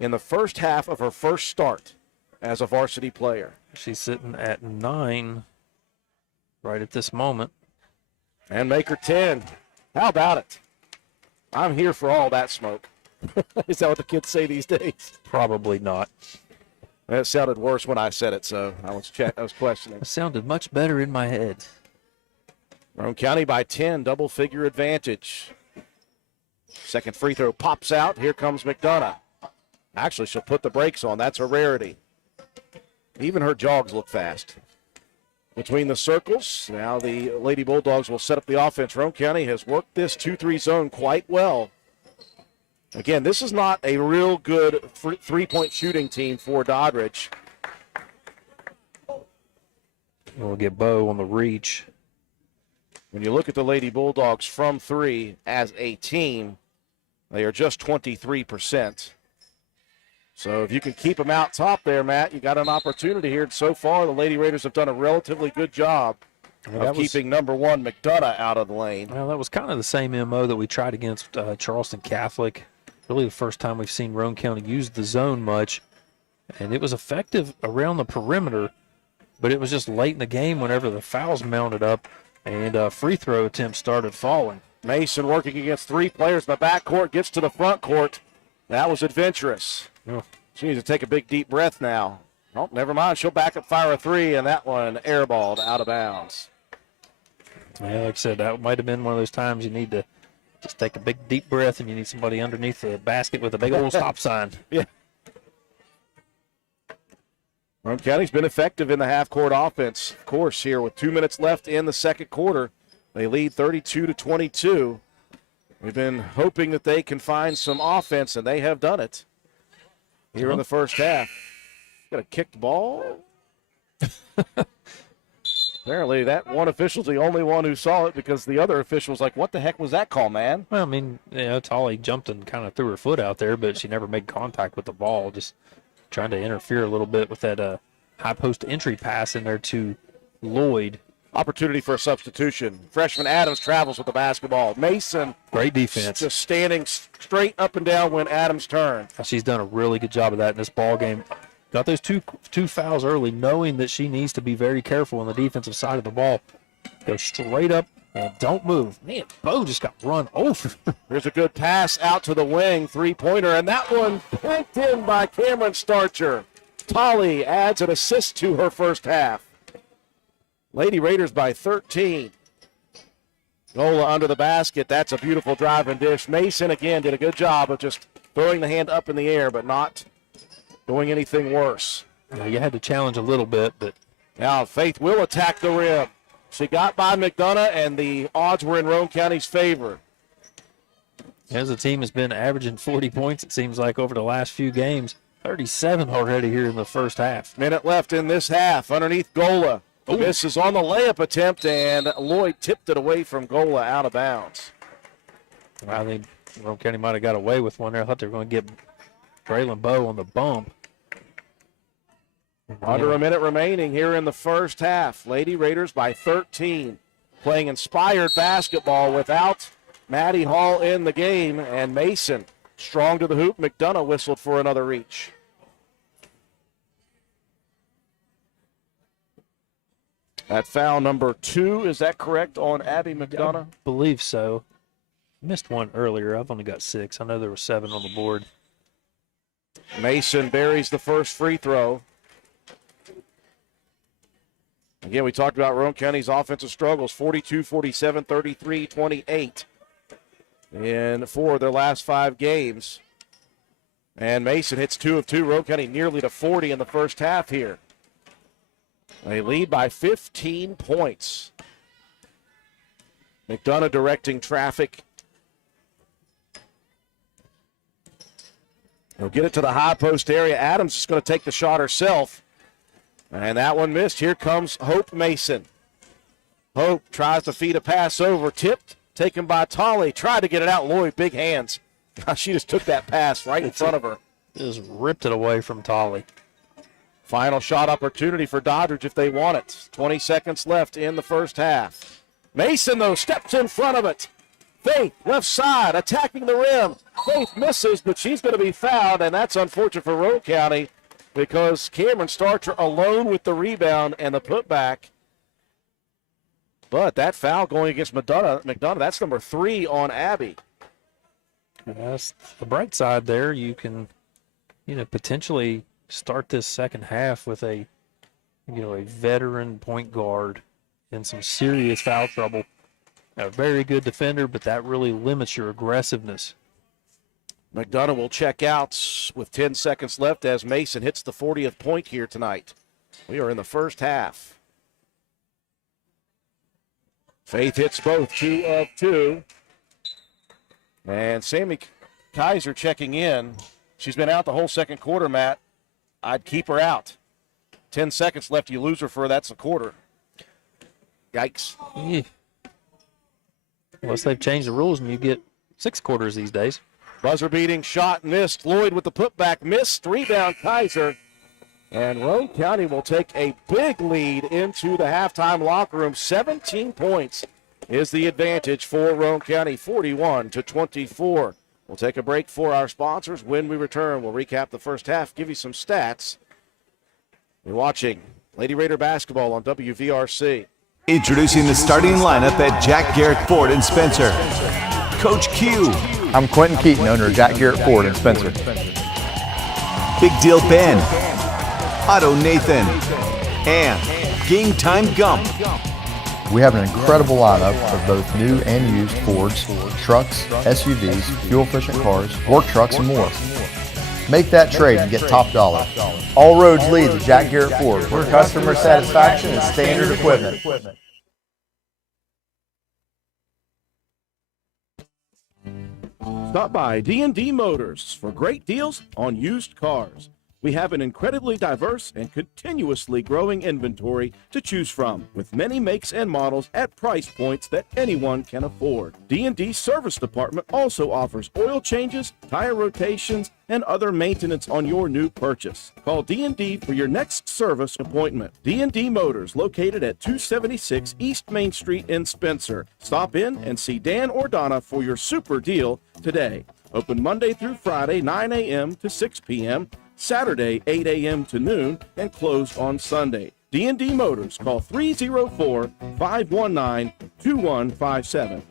in the first half of her first start as a varsity player. She's sitting at 9 right at this moment. And make her 10. How about it? I'm here for all that smoke. Is that what the kids say these days? Probably not. It sounded worse when I said it, so I was questioning. It sounded much better in my head. Roane County by 10, double-figure advantage. Second free throw pops out. Here comes McDonough. Actually, she'll put the brakes on. That's a rarity. Even her jogs look fast. Between the circles, now the Lady Bulldogs will set up the offense. Roane County has worked this 2-3 zone quite well. Again, this is not a real good three-point shooting team for Doddridge. We'll get Bo on the reach. When you look at the Lady Bulldogs from 3 as a team, they are just 23%. So if you can keep them out top there, Matt, you got an opportunity here. And so far, the Lady Raiders have done a relatively good job of keeping number 1 McDonough out of the lane. Well, that was kind of the same MO that we tried against Charleston Catholic. Really the first time we've seen Roane County use the zone much. And it was effective around the perimeter, but it was just late in the game whenever the fouls mounted up and free throw attempts started falling. Mason working against 3 players in the backcourt, gets to the front court. That was adventurous. Oh. She needs to take a big, deep breath now. Oh, never mind. She'll back up, fire a 3, and that one airballed out of bounds. Yeah, like I said, that might have been one of those times you need to just take a big, deep breath, and you need somebody underneath the basket with a big old stop sign. Yeah. Roane County's been effective in the half-court offense. Of course, here with 2 minutes left in the second quarter, they lead 32-22. We've been hoping that they can find some offense, and they have done it here in the first half. Got a kicked ball. Apparently, that one official's the only one who saw it because the other official's like, what the heck was that call, man? Well, I mean, Tolley jumped and kind of threw her foot out there, but she never made contact with the ball, just trying to interfere a little bit with that high post entry pass in there to Lloyd Opportunity for a substitution. Freshman Adams travels with the basketball. Mason. Great defense. Just standing straight up and down when Adams turned. She's done a really good job of that in this ball game. Got those two fouls early, knowing that she needs to be very careful on the defensive side of the ball. Go straight up and don't move. Man, Bo just got run over. Here's a good pass out to the wing, three-pointer, and that one picked in by Cameron Starcher. Tolly adds an assist to her first half. Lady Raiders by 13. Gola under the basket. That's a beautiful drive and dish. Mason, again, did a good job of just throwing the hand up in the air, but not doing anything worse. You had to challenge a little bit, but now Faith will attack the rim. She got by McDonough, and the odds were in Roane County's favor. As the team has been averaging 40 points, it seems like, over the last few games. 37 already here in the first half. Minute left in this half. Underneath Gola. This is on the layup attempt, and Lloyd tipped it away from Gola out of bounds. I think Roane County might have got away with one there. I thought they were going to get Braylon Bowe on the bump. Under a minute remaining here in the first half. Lady Raiders by 13. Playing inspired basketball without Maddie Hall in the game, and Mason strong to the hoop. McDonough whistled for another reach. At foul number 2, is that correct, on Abby McDonough? I believe so. Missed one earlier. I've only got 6. I know there were 7 on the board. Mason buries the first free throw. Again, we talked about Roane County's offensive struggles, 42, 47, 33, 28 in 4 of their last 5 games. And Mason hits 2 of 2. Roane County nearly to 40 in the first half here. They lead by 15 points. McDonough directing traffic. He'll get it to the high post area. Adams is going to take the shot herself. And that one missed. Here comes Hope Mason. Hope tries to feed a pass over. Tipped, taken by Tolly. Tried to get it out. Lloyd, big hands. She just took that pass right in front of her. Just ripped it away from Tolly. Final shot opportunity for Doddridge if they want it. 20 seconds left in the first half. Mason, though, steps in front of it. Faith, left side, attacking the rim. Faith misses, but she's going to be fouled, and that's unfortunate for Roane County because Cameron Starcher alone with the rebound and the putback. But that foul going against McDonough, that's number 3 on Abby. That's the bright side there. You can, potentially start this second half with a veteran point guard in some serious foul trouble. A very good defender, but that really limits your aggressiveness. McDonough will check out with 10 seconds left as Mason hits the 40th point here tonight. We are in the first half. Faith hits both, 2 of 2. And Sammy Kaiser checking in. She's been out the whole second quarter, Matt. I'd keep her out. 10 seconds left, you lose her for that's a quarter. Yikes. Yeah. Unless they've changed the rules and you get 6 quarters these days. Buzzer beating shot missed. Lloyd with the putback missed. Rebound Kaiser. And Roane County will take a big lead into the halftime locker room. 17 points is the advantage for Roane County, 41-24. We'll take a break for our sponsors. When we return, we'll recap the first half, give you some stats. You're watching Lady Raider basketball on WVRC. Introducing the starting lineup at Jack Garrett Ford in Spencer. Coach Q. I'm Quentin Keaton, owner of Jack Garrett Ford in Spencer. Big Deal Ben. Otto Nathan. And Game Time Gump. We have an incredible lineup of both new and used Fords, trucks, SUVs, fuel-efficient cars, work trucks, and more. Make that trade and get top dollar. All roads lead to Jack Garrett Ford, where customer satisfaction is standard equipment. Stop by D&D Motors for great deals on used cars. We have an incredibly diverse and continuously growing inventory to choose from, with many makes and models at price points that anyone can afford. D&D Service Department also offers oil changes, tire rotations, and other maintenance on your new purchase. Call D&D for your next service appointment. D&D Motors, located at 276 East Main Street in Spencer. Stop in and see Dan or Donna for your super deal today. Open Monday through Friday, 9 a.m. to 6 p.m., Saturday, 8 a.m. to noon, and closed on Sunday. D&D Motors, call 304-519-2157.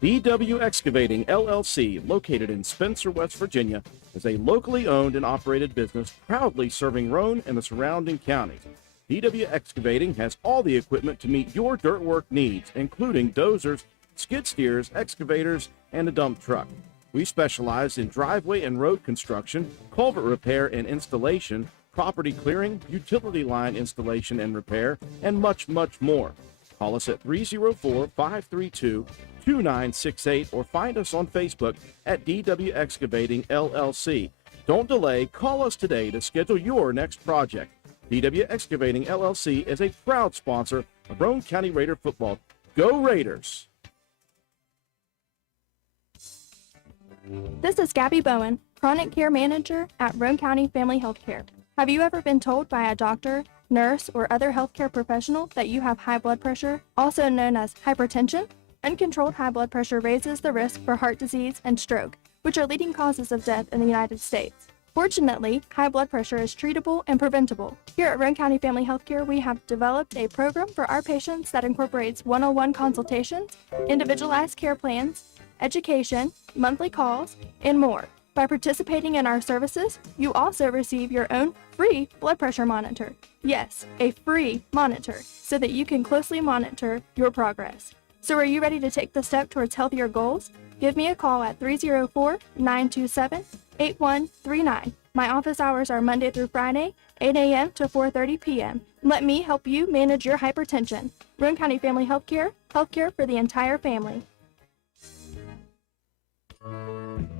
DW Excavating, LLC, located in Spencer, West Virginia, is a locally owned and operated business proudly serving Roane and the surrounding counties. DW Excavating has all the equipment to meet your dirt work needs, including dozers, skid steers, excavators, and a dump truck. We specialize in driveway and road construction, culvert repair and installation, property clearing, utility line installation and repair, and much, much more. Call us at 304-532-2968 or find us on Facebook at DW Excavating LLC. Don't delay, call us today to schedule your next project. DW Excavating LLC is a proud sponsor of Roane County Raider football. Go Raiders! This is Gabby Bowen, Chronic Care Manager at Roane County Family Healthcare. Have you ever been told by a doctor, nurse, or other healthcare professional that you have high blood pressure, also known as hypertension? Uncontrolled high blood pressure raises the risk for heart disease and stroke, which are leading causes of death in the United States. Fortunately, high blood pressure is treatable and preventable. Here at Roane County Family Healthcare, we have developed a program for our patients that incorporates one-on-one consultations, individualized care plans, education, monthly calls, and more. By participating in our services, you also receive your own free blood pressure monitor. Yes, a free monitor, so that you can closely monitor your progress. So are you ready to take the step towards healthier goals? Give me a call at 304-927-8139. My office hours are Monday through Friday, 8 a.m. to 4:30 p.m. Let me help you manage your hypertension. Roane County Family Healthcare, healthcare for the entire family.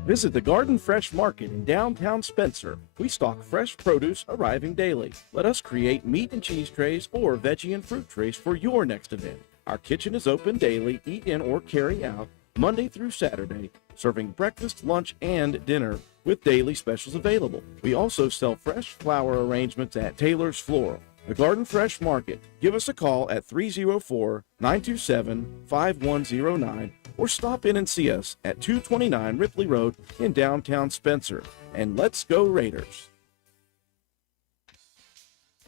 Visit the Garden Fresh Market in downtown Spencer. We stock fresh produce arriving daily. Let us create meat and cheese trays or veggie and fruit trays for your next event. Our kitchen is open daily, eat in or carry out, Monday through Saturday, serving breakfast, lunch, and dinner with daily specials available. We also sell fresh flower arrangements at Taylor's Floral. The Garden Fresh Market. Give us a call at 304-927-5109 or stop in and see us at 229 Ripley Road in downtown Spencer. And let's go Raiders!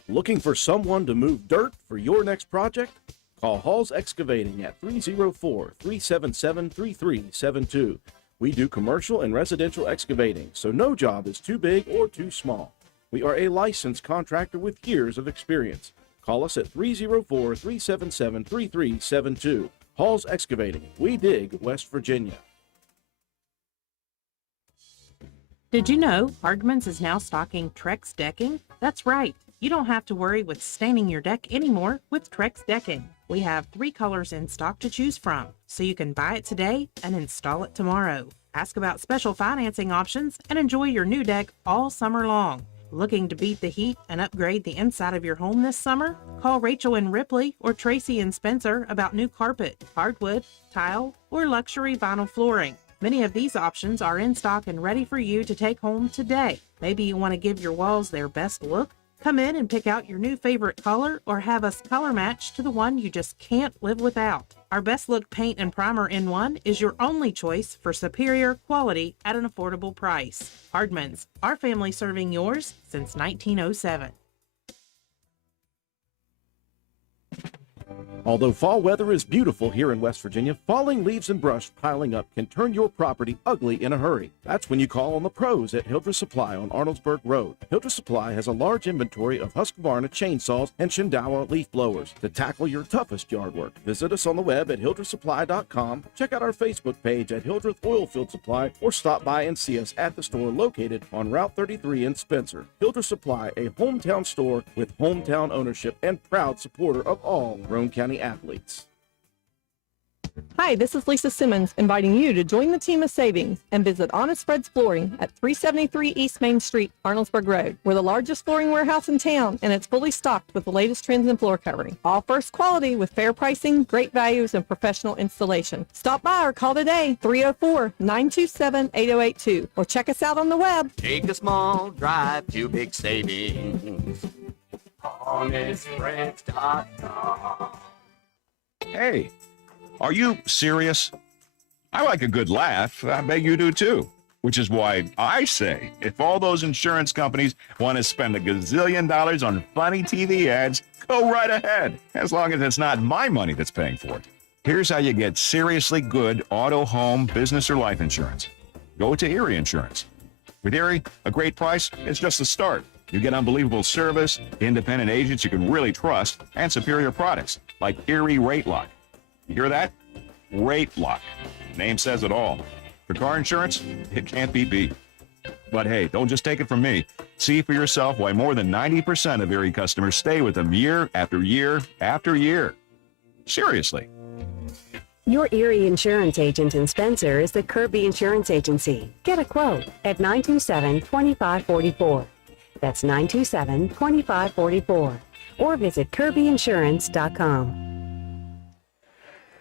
Looking for someone to move dirt for your next project? Call Hall's Excavating at 304-377-3372. We do commercial and residential excavating, so no job is too big or too small. We are a licensed contractor with years of experience. Call us at 304-377-3372. Hall's Excavating. We dig West Virginia. Did you know Hardman's is now stocking Trex decking? That's right. You don't have to worry with staining your deck anymore with Trex decking. We have 3 colors in stock to choose from, so you can buy it today and install it tomorrow. Ask about special financing options and enjoy your new deck all summer long. Looking to beat the heat and upgrade the inside of your home this summer? Call Rachel in Ripley or Tracy in Spencer about new carpet, hardwood, tile, or luxury vinyl flooring. Many of these options are in stock and ready for you to take home today. Maybe you want to give your walls their best look? Come in and pick out your new favorite color or have us color match to the one you just can't live without. Our Best Look Paint and Primer in One is your only choice for superior quality at an affordable price. Hardman's, our family serving yours since 1907. Although fall weather is beautiful here in West Virginia, falling leaves and brush piling up can turn your property ugly in a hurry. That's when you call on the pros at Hildreth Supply on Arnoldsburg Road. Hildreth Supply has a large inventory of Husqvarna chainsaws and Shindawa leaf blowers to tackle your toughest yard work. Visit us on the web at hildrethsupply.com, check out our Facebook page at Hildreth Oilfield Supply, or stop by and see us at the store located on Route 33 in Spencer. Hildreth Supply, a hometown store with hometown ownership and proud supporter of all Roane County athletes. Hi, this is Lisa Simmons inviting you to join the team of savings and visit Honest Fred's Flooring at 373 East Main Street, Arnoldsburg Road. We're the largest flooring warehouse in town, and it's fully stocked with the latest trends in floor covering. All first quality with fair pricing, great values, and professional installation. Stop by or call today, 304-927-8082, or check us out on the web. Take a small drive to big savings. HonestFreds.com. Hey, are you serious? I like a good laugh. I bet you do too. Which is why I say, if all those insurance companies want to spend $1 gazillion on funny TV ads, go right ahead, as long as it's not my money that's paying for it. Here's how you get seriously good auto, home, business, or life insurance. Go to Erie Insurance. With Erie, a great price is just the start. You get unbelievable service, independent agents you can really trust, and superior products like Erie Rate Lock. You hear that? Rate Lock. Name says it all. For car insurance, it can't be beat. But hey, don't just take it from me. See for yourself why more than 90% of Erie customers stay with them year after year after year. Seriously. Your Erie insurance agent in Spencer is the Kirby Insurance Agency. Get a quote at 927-2544. That's 927-2544. Or visit KirbyInsurance.com.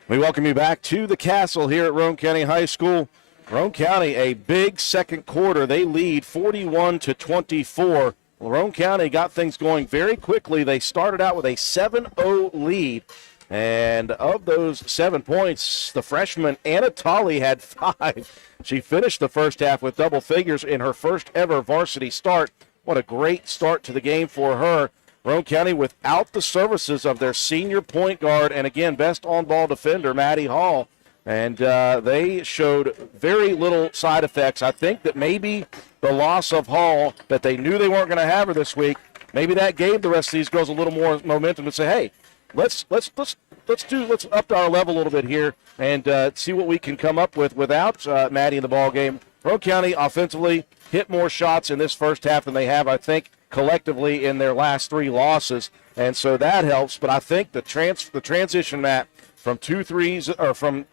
We welcome you back to the Castle here at Roane County High School. Roane County, a big second quarter. They lead 41-24. Roane County got things going very quickly. They started out with a 7-0 lead. And of those 7 points, the freshman Anna Tolley had 5. She finished the first half with double figures in her first ever varsity start. What a great start to the game for her. Roane County without the services of their senior point guard and, again, best on-ball defender, Maddie Hall. And they showed very little side effects. I think that maybe the loss of Hall, that they knew they weren't going to have her this week, maybe that gave the rest of these girls a little more momentum to say, hey, let's up our level a little bit here and see what we can come up with without Maddie in the ball game. Roane County offensively hit more shots in this first half than they have, I think, collectively in their last 3 losses, and so that helps. But I think the transition, Matt, from 2-3s or from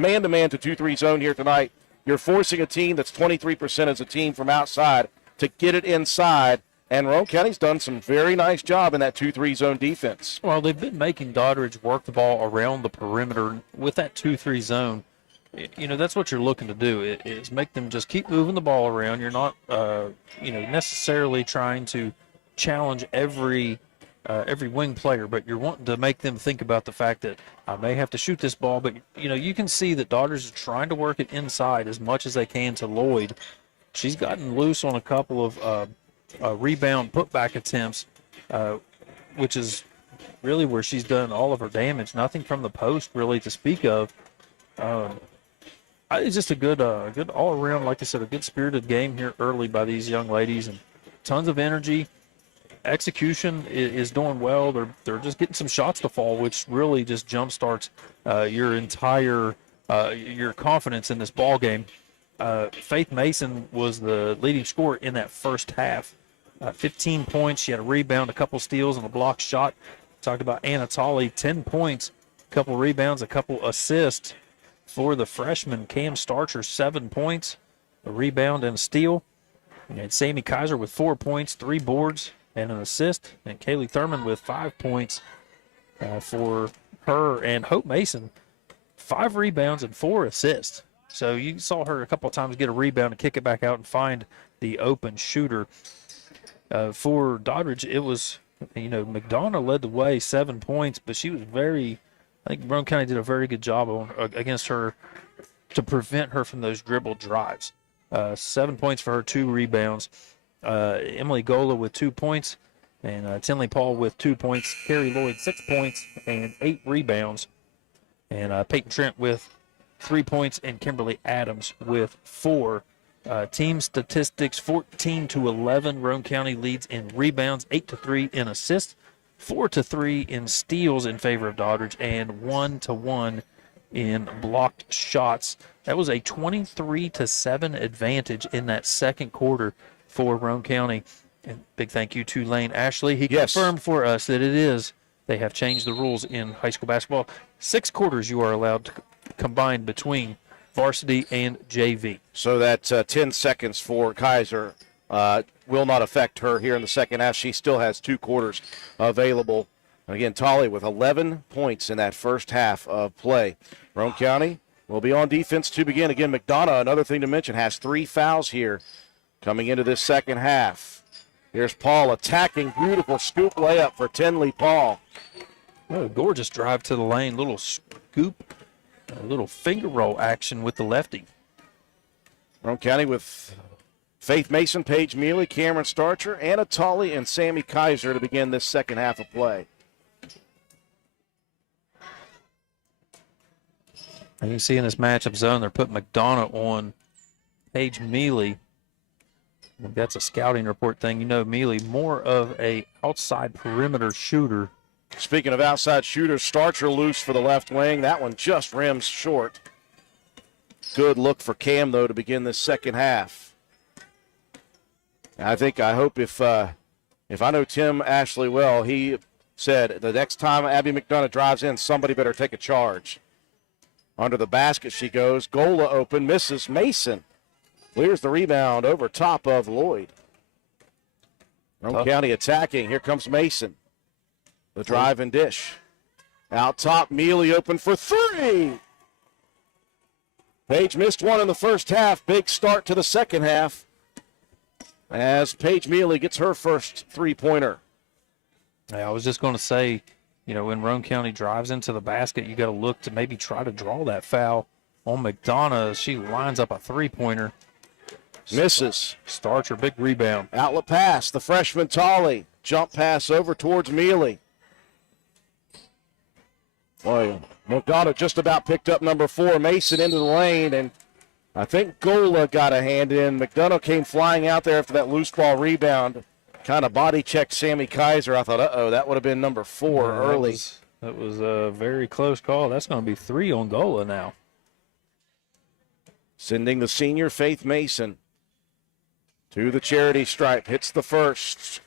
man-to-man to 2-3 zone here tonight, you're forcing a team that's 23% as a team from outside to get it inside, and Roane County's done some very nice job in that 2-3 zone defense. Well, they've been making Doddridge work the ball around the perimeter with that 2-3 zone. You know, that's what you're looking to do, is make them just keep moving the ball around. You're not, necessarily trying to challenge every wing player, but you're wanting to make them think about the fact that I may have to shoot this ball. But, you can see that Doddridge is trying to work it inside as much as they can to Lloyd. She's gotten loose on a couple of rebound putback attempts, which is really where she's done all of her damage. Nothing from the post really to speak of. It's just a good all-around, like I said, a good spirited game here early by these young ladies, and tons of energy. Execution is doing well. They're just getting some shots to fall, which really just jumpstarts your entire your confidence in this ball game. Faith Mason was the leading scorer in that first half. 15 points. She had a rebound, a couple steals, and a block shot. Talked about Anna Tolley, 10 points, a couple rebounds, a couple assists. For the freshman, Cam Starcher, 7 points, a rebound and a steal. And Sammy Kaiser with 4 points, 3 boards, and an assist. And Kaylee Thurman with 5 points for her. And Hope Mason, 5 rebounds and 4 assists. So you saw her a couple of times get a rebound and kick it back out and find the open shooter. For Doddridge, it was, McDonough led the way, 7 points, but she was I think Roane County did a very good job against her to prevent her from those dribble drives. 7 points for her, 2 rebounds. Emily Gola with 2 points, and Tinley Paul with 2 points. Carrie Lloyd, 6 points and 8 rebounds. And Peyton Trent with 3 points, and Kimberly Adams with 4. Team statistics, 14-11. Roane County leads in rebounds, 8-3 in assists, 4-3 in steals in favor of Doddridge, and 1-1 in blocked shots. That was a 23-7 advantage in that second quarter for Roane County. And big thank you to Lane Ashley. He confirmed for us that they have changed the rules in high school basketball. 6 quarters you are allowed combined between varsity and JV. So that 10 seconds for Kaiser will not affect her here in the second half. She still has 2 quarters available. And again, Tolley with 11 points in that first half of play. Roane County will be on defense to begin. Again, McDonough, another thing to mention, has 3 fouls here coming into this second half. Here's Paul attacking. Beautiful scoop layup for Tinley Paul. Oh, gorgeous drive to the lane. Little scoop, a little finger roll action with the lefty. Roane County with Faith Mason, Paige Mealy, Cameron Starcher, Anna Tolley, and Sammy Kaiser to begin this second half of play. And you see in this matchup zone, they're putting McDonough on Paige Mealy. That's a scouting report thing. You know, Mealy, more of a outside perimeter shooter. Speaking of outside shooters, Starcher loose for the left wing. That one just rims short. Good look for Cam, though, to begin this second half. I hope if I know Tim Ashley well, he said the next time Abby McDonough drives in, somebody better take a charge. Under the basket she goes. Gola open, misses Mason. Clears the rebound over top of Lloyd. Roane County attacking. Here comes Mason. The drive and dish. Out top, Mealy open for 3. Paige missed one in the first half. Big start to the second half as Paige Mealy gets her first 3-pointer. Yeah, I was just going to say, you know, when Roane County drives into the basket, you got to look to maybe try to draw that foul on McDonough. She lines up a 3-pointer. Misses. Starcher, big rebound. Outlet pass, the freshman Tolley. Jump pass over towards Mealy. Boy, McDonough just about picked up number 4. Mason into the lane, and I think Gola got a hand in. McDonough came flying out there after that loose ball rebound. Kind of body checked Sammy Kaiser. I thought, that would have been number 4 early. That was a very close call. That's going to be 3 on Gola now. Sending the senior Faith Mason to the charity stripe. Hits the first.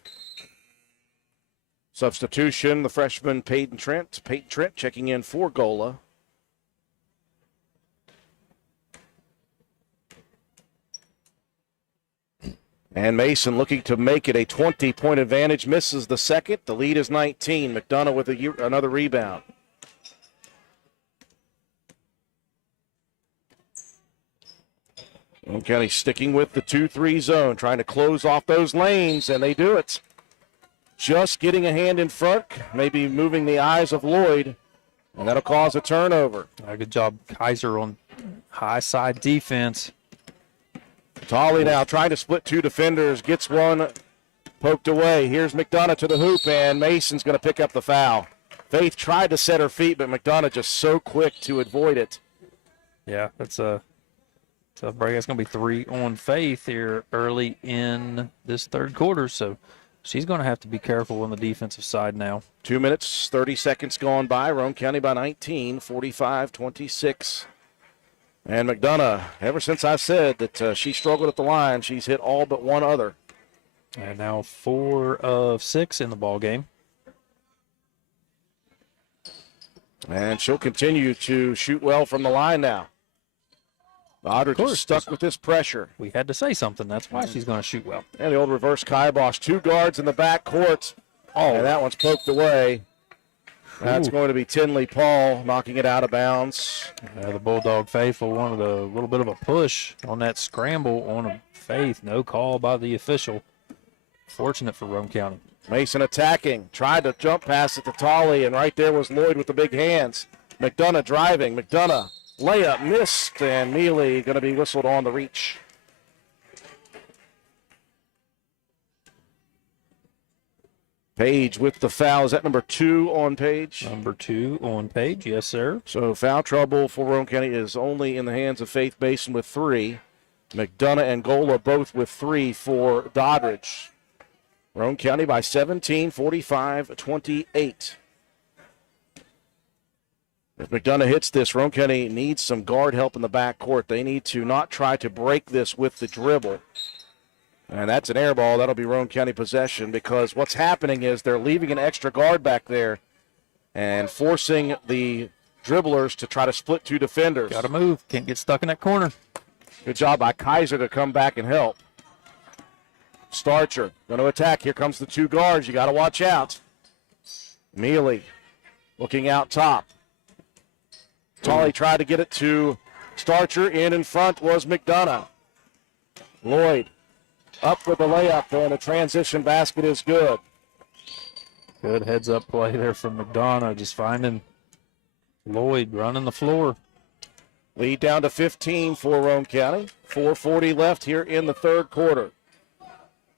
Substitution, the freshman Peyton Trent. Peyton Trent checking in for Gola. And Mason looking to make it a 20-point advantage. Misses the second. The lead is 19. McDonough with another rebound. Roane County sticking with the 2-3 zone, trying to close off those lanes, and they do it. Just getting a hand in front, maybe moving the eyes of Lloyd, and that'll cause a turnover. Good job, Kaiser, on high side defense. Tolley now trying to split 2 defenders, gets one poked away. Here's McDonough to the hoop, and Mason's going to pick up the foul. Faith tried to set her feet, but McDonough just so quick to avoid it. Yeah, that's a tough break. That's going to be 3 on Faith here early in this third quarter, so she's going to have to be careful on the defensive side now. 2 minutes, 30 seconds gone by. Roane County by 19, 45-26. And McDonough, ever since I said that she struggled at the line, she's hit all but one other. And now 4 of 6 in the ball game. And she'll continue to shoot well from the line now. Doddridge is stuck with this pressure. We had to say something. That's why she's going to shoot well. And the old reverse kibosh. 2 guards in the back court. Oh, and that one's poked away. That's going to be Tinley Paul knocking it out of bounds. The Bulldog faithful wanted a little bit of a push on that scramble on a Faith. No call by the official. Fortunate for Roane County. Mason attacking. Tried to jump pass it to Tolley, and right there was Lloyd with the big hands. McDonough driving. McDonough layup missed, and Mealy going to be whistled on the reach. Page with the foul. Is that number 2 on Page? Number 2 on Page, yes, sir. So foul trouble for Roane County is only in the hands of Faith Mason with 3. McDonough and Gola both with 3 for Doddridge. Roane County by 17, 45-28. If McDonough hits this, Roane County needs some guard help in the backcourt. They need to not try to break this with the dribble. And that's an air ball. That'll be Roane County possession, because what's happening is they're leaving an extra guard back there and forcing the dribblers to try to split two defenders. Got to move. Can't get stuck in that corner. Good job by Kaiser to come back and help. Starcher going to attack. Here comes the two guards. You got to watch out. Mealy looking out top. Tolley tried to get it to Starcher. In front was McDonough. Lloyd up with the layup, and a transition basket is good. Good heads-up play there from McDonough, just finding Lloyd running the floor. Lead down to 15 for Roane County. 4:40 left here in the third quarter.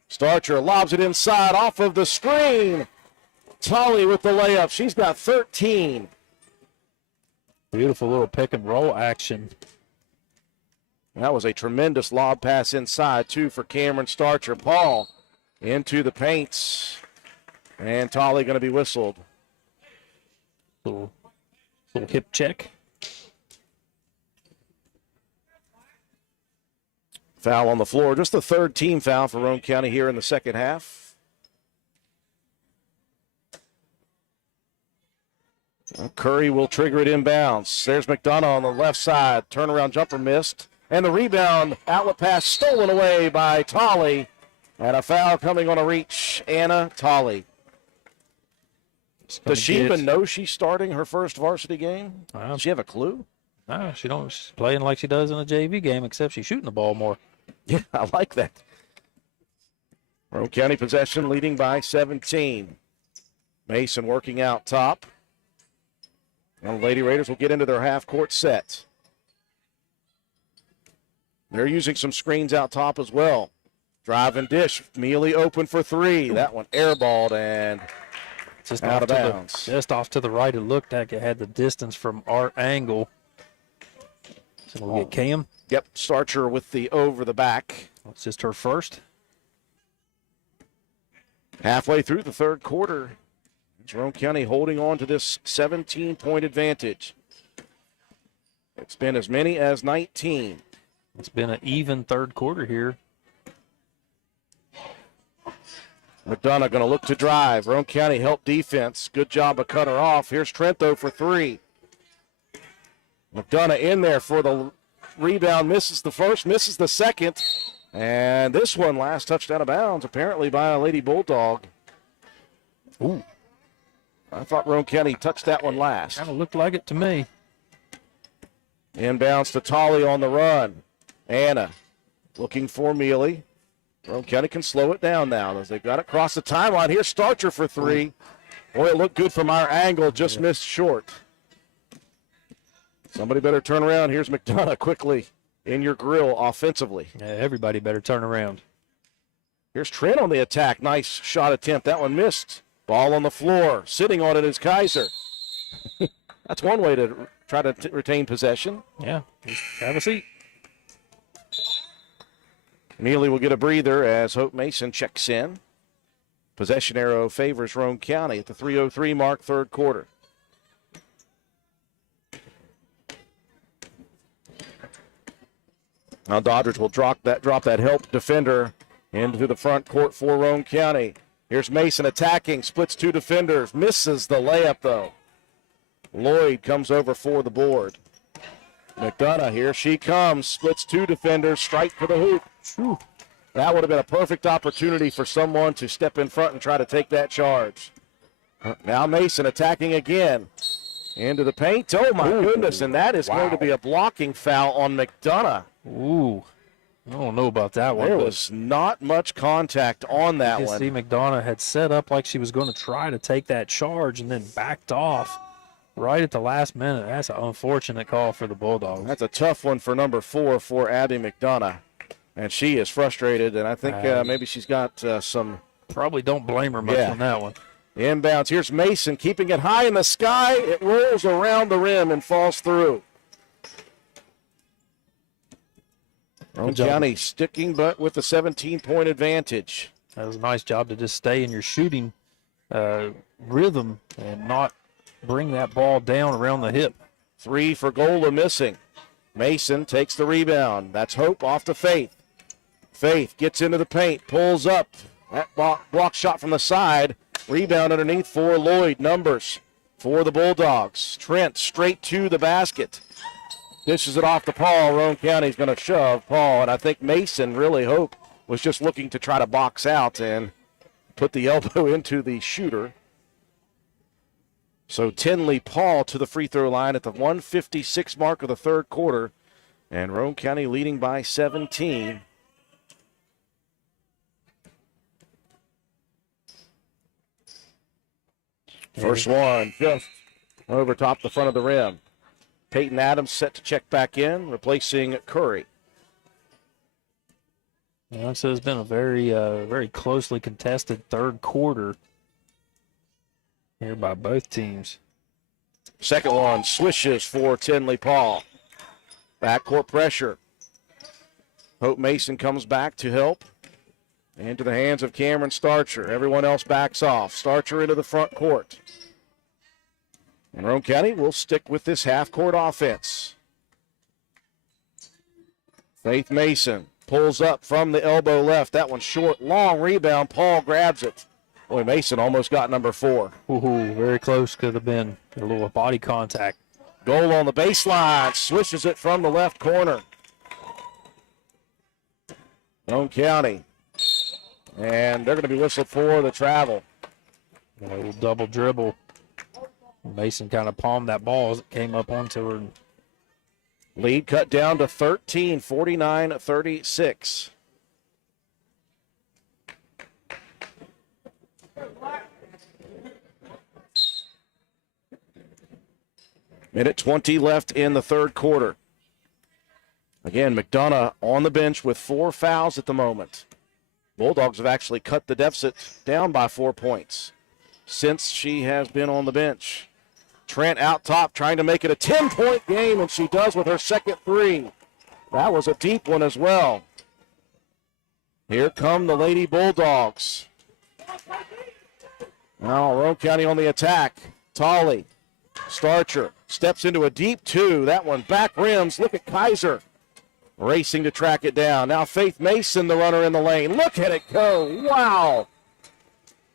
Starcher lobs it inside off of the screen. Tolley with the layup. She's got 13. Beautiful little pick and roll action. That was a tremendous lob pass inside, too, for Cameron Starcher. Paul into the paints. And Tolley going to be whistled. Little hip check. Foul on the floor. Just the third team foul for Roane County here in the second half. Curry will trigger it inbounds. There's McDonough on the left side. Turnaround jumper missed. And the rebound, outlet pass stolen away by Tolley. And a foul coming on a reach. Anna Tolley. Does she even know she's starting her first varsity game? Does she have a clue? No, she don't. She's playing like she does in a JV game, except she's shooting the ball more. Yeah, I like that. Roane County possession leading by 17. Mason working out top. And the Lady Raiders will get into their half-court set. They're using some screens out top as well. Drive and dish. Mealy open for three. That one airballed and just out of bounds. Just off to the right. It looked like it had the distance from our angle. So we'll get Cam. Yep, Starcher with the over the back. That's just her first. Halfway through the third quarter. Roane County holding on to this 17-point advantage. It's been as many as 19. It's been an even third quarter here. McDonough going to look to drive. Roane County help defense. Good job of cut her off. Here's Trento for three. McDonough in there for the rebound. Misses the first, misses the second. And this one last touched out of bounds, apparently by a Lady Bulldog. Ooh. I thought Roane County touched that one last. Kind of looked like it to me. Inbounds to Tolley on the run. Anna looking for Mealy. Roane County can slow it down now as they've got it across the timeline. Here's Starcher for three. Boy, it looked good from our angle, just missed short. Somebody better turn around. Here's McDonough quickly in your grill offensively. Yeah, everybody better turn around. Here's Trent on the attack. Nice shot attempt. That one missed. Ball on the floor. Sitting on it is Kaiser. That's one way to try to retain possession. Yeah, just have a seat. Mealy will get a breather as Hope Mason checks in. Possession arrow favors Roane County at the 3:03 mark, third quarter. Now Doddridge will drop that help defender into the front court for Roane County. Here's Mason attacking, splits two defenders, misses the layup though. Lloyd comes over for the board. McDonough, here she comes, splits two defenders, strike for the hoop. Whew. That would have been a perfect opportunity for someone to step in front and try to take that charge. Now Mason attacking again. Into the paint. Oh, my goodness, and that is going to be a blocking foul on McDonough. Ooh, I don't know about that one. There was not much contact on that one. See, McDonough had set up like she was going to try to take that charge and then backed off right at the last minute. That's an unfortunate call for the Bulldogs. That's a tough one for number 4 for Abby McDonough. And she is frustrated, and I think maybe she's got some. Probably don't blame her much on that one. Inbounds. Here's Mason keeping it high in the sky. It rolls around the rim and falls through. Roane County sticking but with a 17-point advantage. That was a nice job to just stay in your shooting rhythm and not bring that ball down around the hip. 3 for Gola missing. Mason takes the rebound. That's Hope off to Faith. Faith gets into the paint, pulls up. That block shot from the side. Rebound underneath for Lloyd. Numbers for the Bulldogs. Trent straight to the basket. Dishes it off to Paul. Roane County's going to shove Paul, and I think Mason really was just looking to try to box out and put the elbow into the shooter. So Tinley Paul to the free throw line at the 1:56 mark of the third quarter, and Roane County leading by 17. First one just over top the front of the rim. Peyton Adams set to check back in, replacing Curry. Yeah, so it's been a very closely contested third quarter here by both teams. Second one swishes for Tinley Paul. Backcourt pressure. Hope Mason comes back to help. Into the hands of Cameron Starcher. Everyone else backs off. Starcher into the front court. And Roane County will stick with this half-court offense. Faith Mason pulls up from the elbow left. That one's short. Long rebound. Paul grabs it. Boy, Mason almost got number 4. Ooh, very close. Could have been a little body contact. Goal on the baseline. Swishes it from the left corner. Roane County. And they're going to be whistled for the travel. A little double dribble. Mason kind of palmed that ball as it came up onto her. Lead cut down to 13, 49-36. Minute 20 left in the third quarter. Again, McDonough on the bench with 4 fouls at the moment. Bulldogs have actually cut the deficit down by 4 points since she has been on the bench. Trent out top trying to make it a 10-point game, and she does with her second 3. That was a deep one as well. Here come the Lady Bulldogs. Now Roane County on the attack. Tolley, Starcher steps into a deep 2. That one back rims. Look at Kaiser racing to track it down. Now Faith Mason, the runner in the lane. Look at it go. Wow.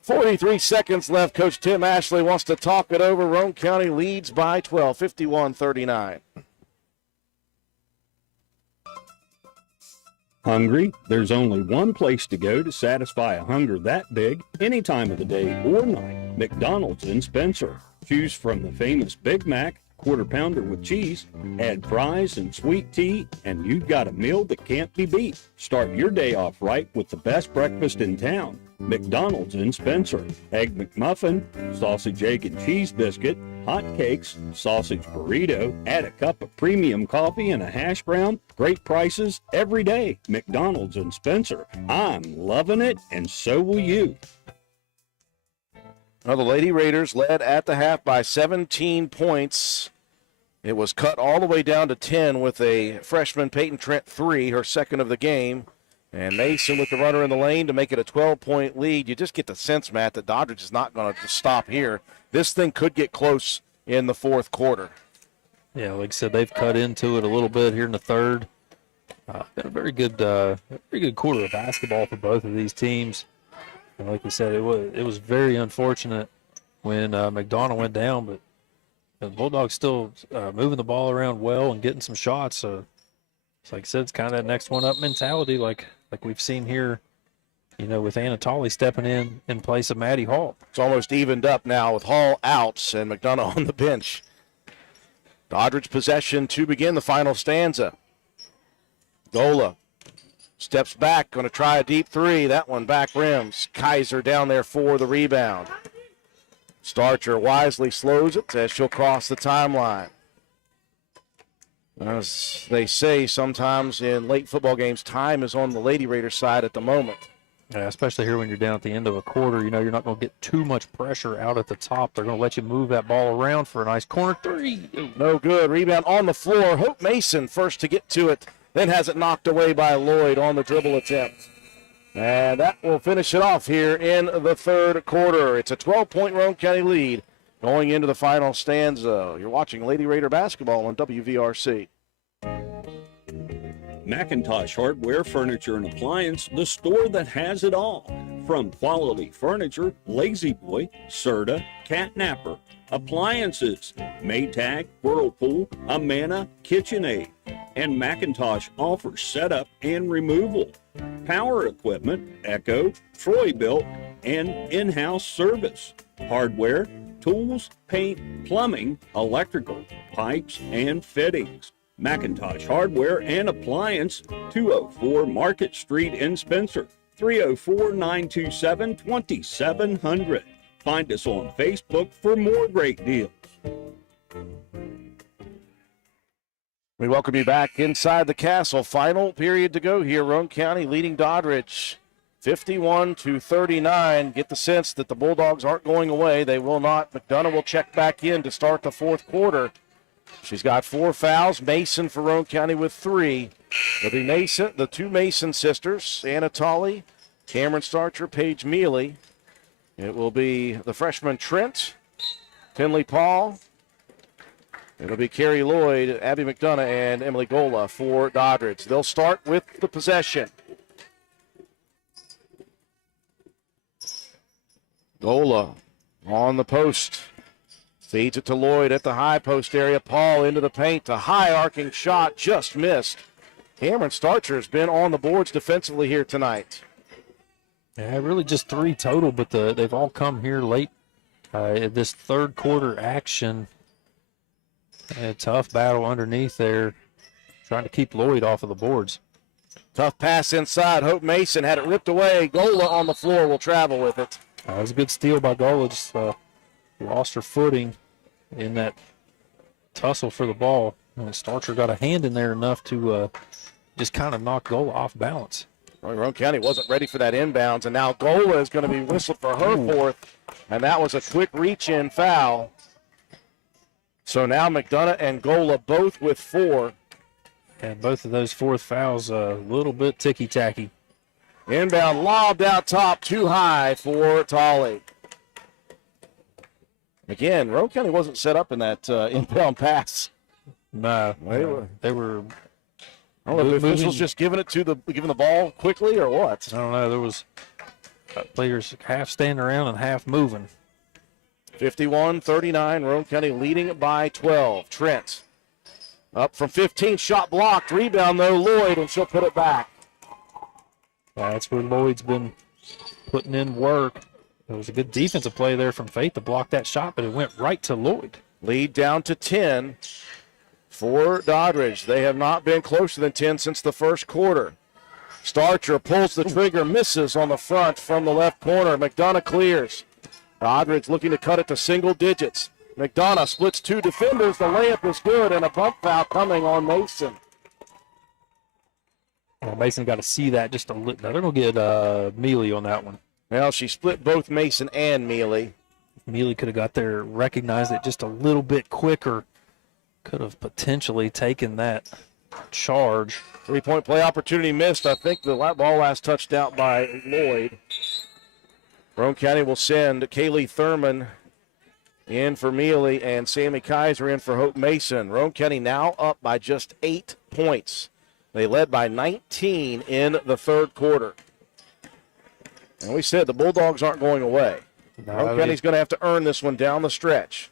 43 seconds left. Coach Tim Ashley wants to talk it over. Roane County leads by 12, 51-39. Hungry? There's only one place to go to satisfy a hunger that big, any time of the day or night. McDonald's in Spencer. Choose from the famous Big Mac, quarter pounder with cheese, add fries and sweet tea, and you've got a meal that can't be beat. Start your day off right with the best breakfast in town. McDonald's in Spencer. Egg McMuffin, sausage, egg, and cheese biscuit, hot cakes, sausage burrito, add a cup of premium coffee and a hash brown. Great prices every day. McDonald's in Spencer. I'm loving it, and so will you. Well, the Lady Raiders led at the half by 17 points. It was cut all the way down to 10 with a freshman Peyton Trent 3, her second of the game. And Mason with the runner in the lane to make it a 12-point lead. You just get the sense, Matt, that Doddridge is not going to stop here. This thing could get close in the fourth quarter. Yeah, like I said, they've cut into it a little bit here in the third. Been a very good quarter of basketball for both of these teams. And like we said, it was very unfortunate when McDonough went down, but the Bulldogs still moving the ball around well and getting some shots. So, like I said, it's kind of that next one up mentality, like we've seen here, with Anna Tolley stepping in place of Maddie Hall. It's almost evened up now with Hall out and McDonough on the bench. Doddridge possession to begin the final stanza. Gola steps back, going to try a deep 3. That one back rims. Kaiser down there for the rebound. Starcher wisely slows it as she'll cross the timeline. As they say sometimes in late football games, time is on the Lady Raiders side at the moment. Yeah, especially here when you're down at the end of a quarter, you're not going to get too much pressure out at the top. They're going to let you move that ball around for a nice corner 3. No good. Rebound on the floor. Hope Mason first to get to it, then has it knocked away by Lloyd on the dribble attempt. And that will finish it off here in the third quarter. It's a 12-point Roane County lead going into the final stanza. You're watching Lady Raider basketball on WVRC. Macintosh Hardware, Furniture, and Appliance, the store that has it all. From quality furniture, Lazy Boy, Serta, Cat Napper, appliances, Maytag, Whirlpool, Amana, KitchenAid, and Macintosh offers setup and removal. Power equipment, Echo, Troy-Bilt, and in-house service. Hardware, tools, paint, plumbing, electrical, pipes, and fittings. Macintosh Hardware and Appliance, 204 Market Street in Spencer, 304-927-2700. Find us on Facebook for more great deals. We welcome you back inside the castle. Final period to go here. Roane County leading Doddridge 51-39. Get the sense that the Bulldogs aren't going away. They will not. McDonough will check back in to start the fourth quarter. She's got 4 fouls. Mason for Roane County with 3. It'll be Mason, the 2 Mason sisters, Anna Tolley, Cameron Starcher, Paige Mealy. It will be the freshman Trent, Finley Paul. It'll be Carrie Lloyd, Abby McDonough, and Emily Gola for Doddridge. They'll start with the possession. Gola on the post. Feeds it to Lloyd at the high post area. Paul into the paint. A high arcing shot, just missed. Cameron Starcher has been on the boards defensively here tonight. Yeah, really just 3 total, but they've all come here late. This third quarter action, a tough battle underneath there, trying to keep Lloyd off of the boards. Tough pass inside. Hope Mason had it ripped away. Gola on the floor will travel with it. That was a good steal by Gola. Just lost her footing in that tussle for the ball. And Starcher got a hand in there enough to just kind of knock Gola off balance. Roane County wasn't ready for that inbounds, and now Gola is going to be whistled for her fourth, and that was a quick reach-in foul. So now McDonough and Gola both with 4. And both of those fourth fouls a little bit ticky-tacky. Inbound lobbed out top, too high for Tolley. Again, Roane County wasn't set up in that inbound pass. No, they were. I don't know if the officials just giving the ball quickly or what. I don't know. There was players half standing around and half moving. 51-39, Roane County leading by 12. Trent up from 15, shot blocked. Rebound, though, Lloyd, and she'll put it back. That's where Lloyd's been putting in work. There was a good defensive play there from Faith to block that shot, but it went right to Lloyd. Lead down to 10 for Doddridge. They have not been closer than 10 since the first quarter. Starcher pulls the trigger, misses on the front from the left corner. McDonough clears. Doddridge looking to cut it to single digits. McDonough splits 2 defenders. The layup is good, and a bump foul coming on Mason. Well, Mason got to see that just a little. Now they're going to get Mealy on that one. Well, she split both Mason and Mealy. Mealy could have got there, recognized it just a little bit quicker. Could have potentially taken that charge. 3-point play opportunity missed. I think the ball last touched out by Lloyd. Roane County will send Kaylee Thurman in for Mealy and Sammy Kaiser in for Hope Mason. Roane County now up by just 8 points. They led by 19 in the third quarter. And we said the Bulldogs aren't going away. Roane County's going to have to earn this one down the stretch.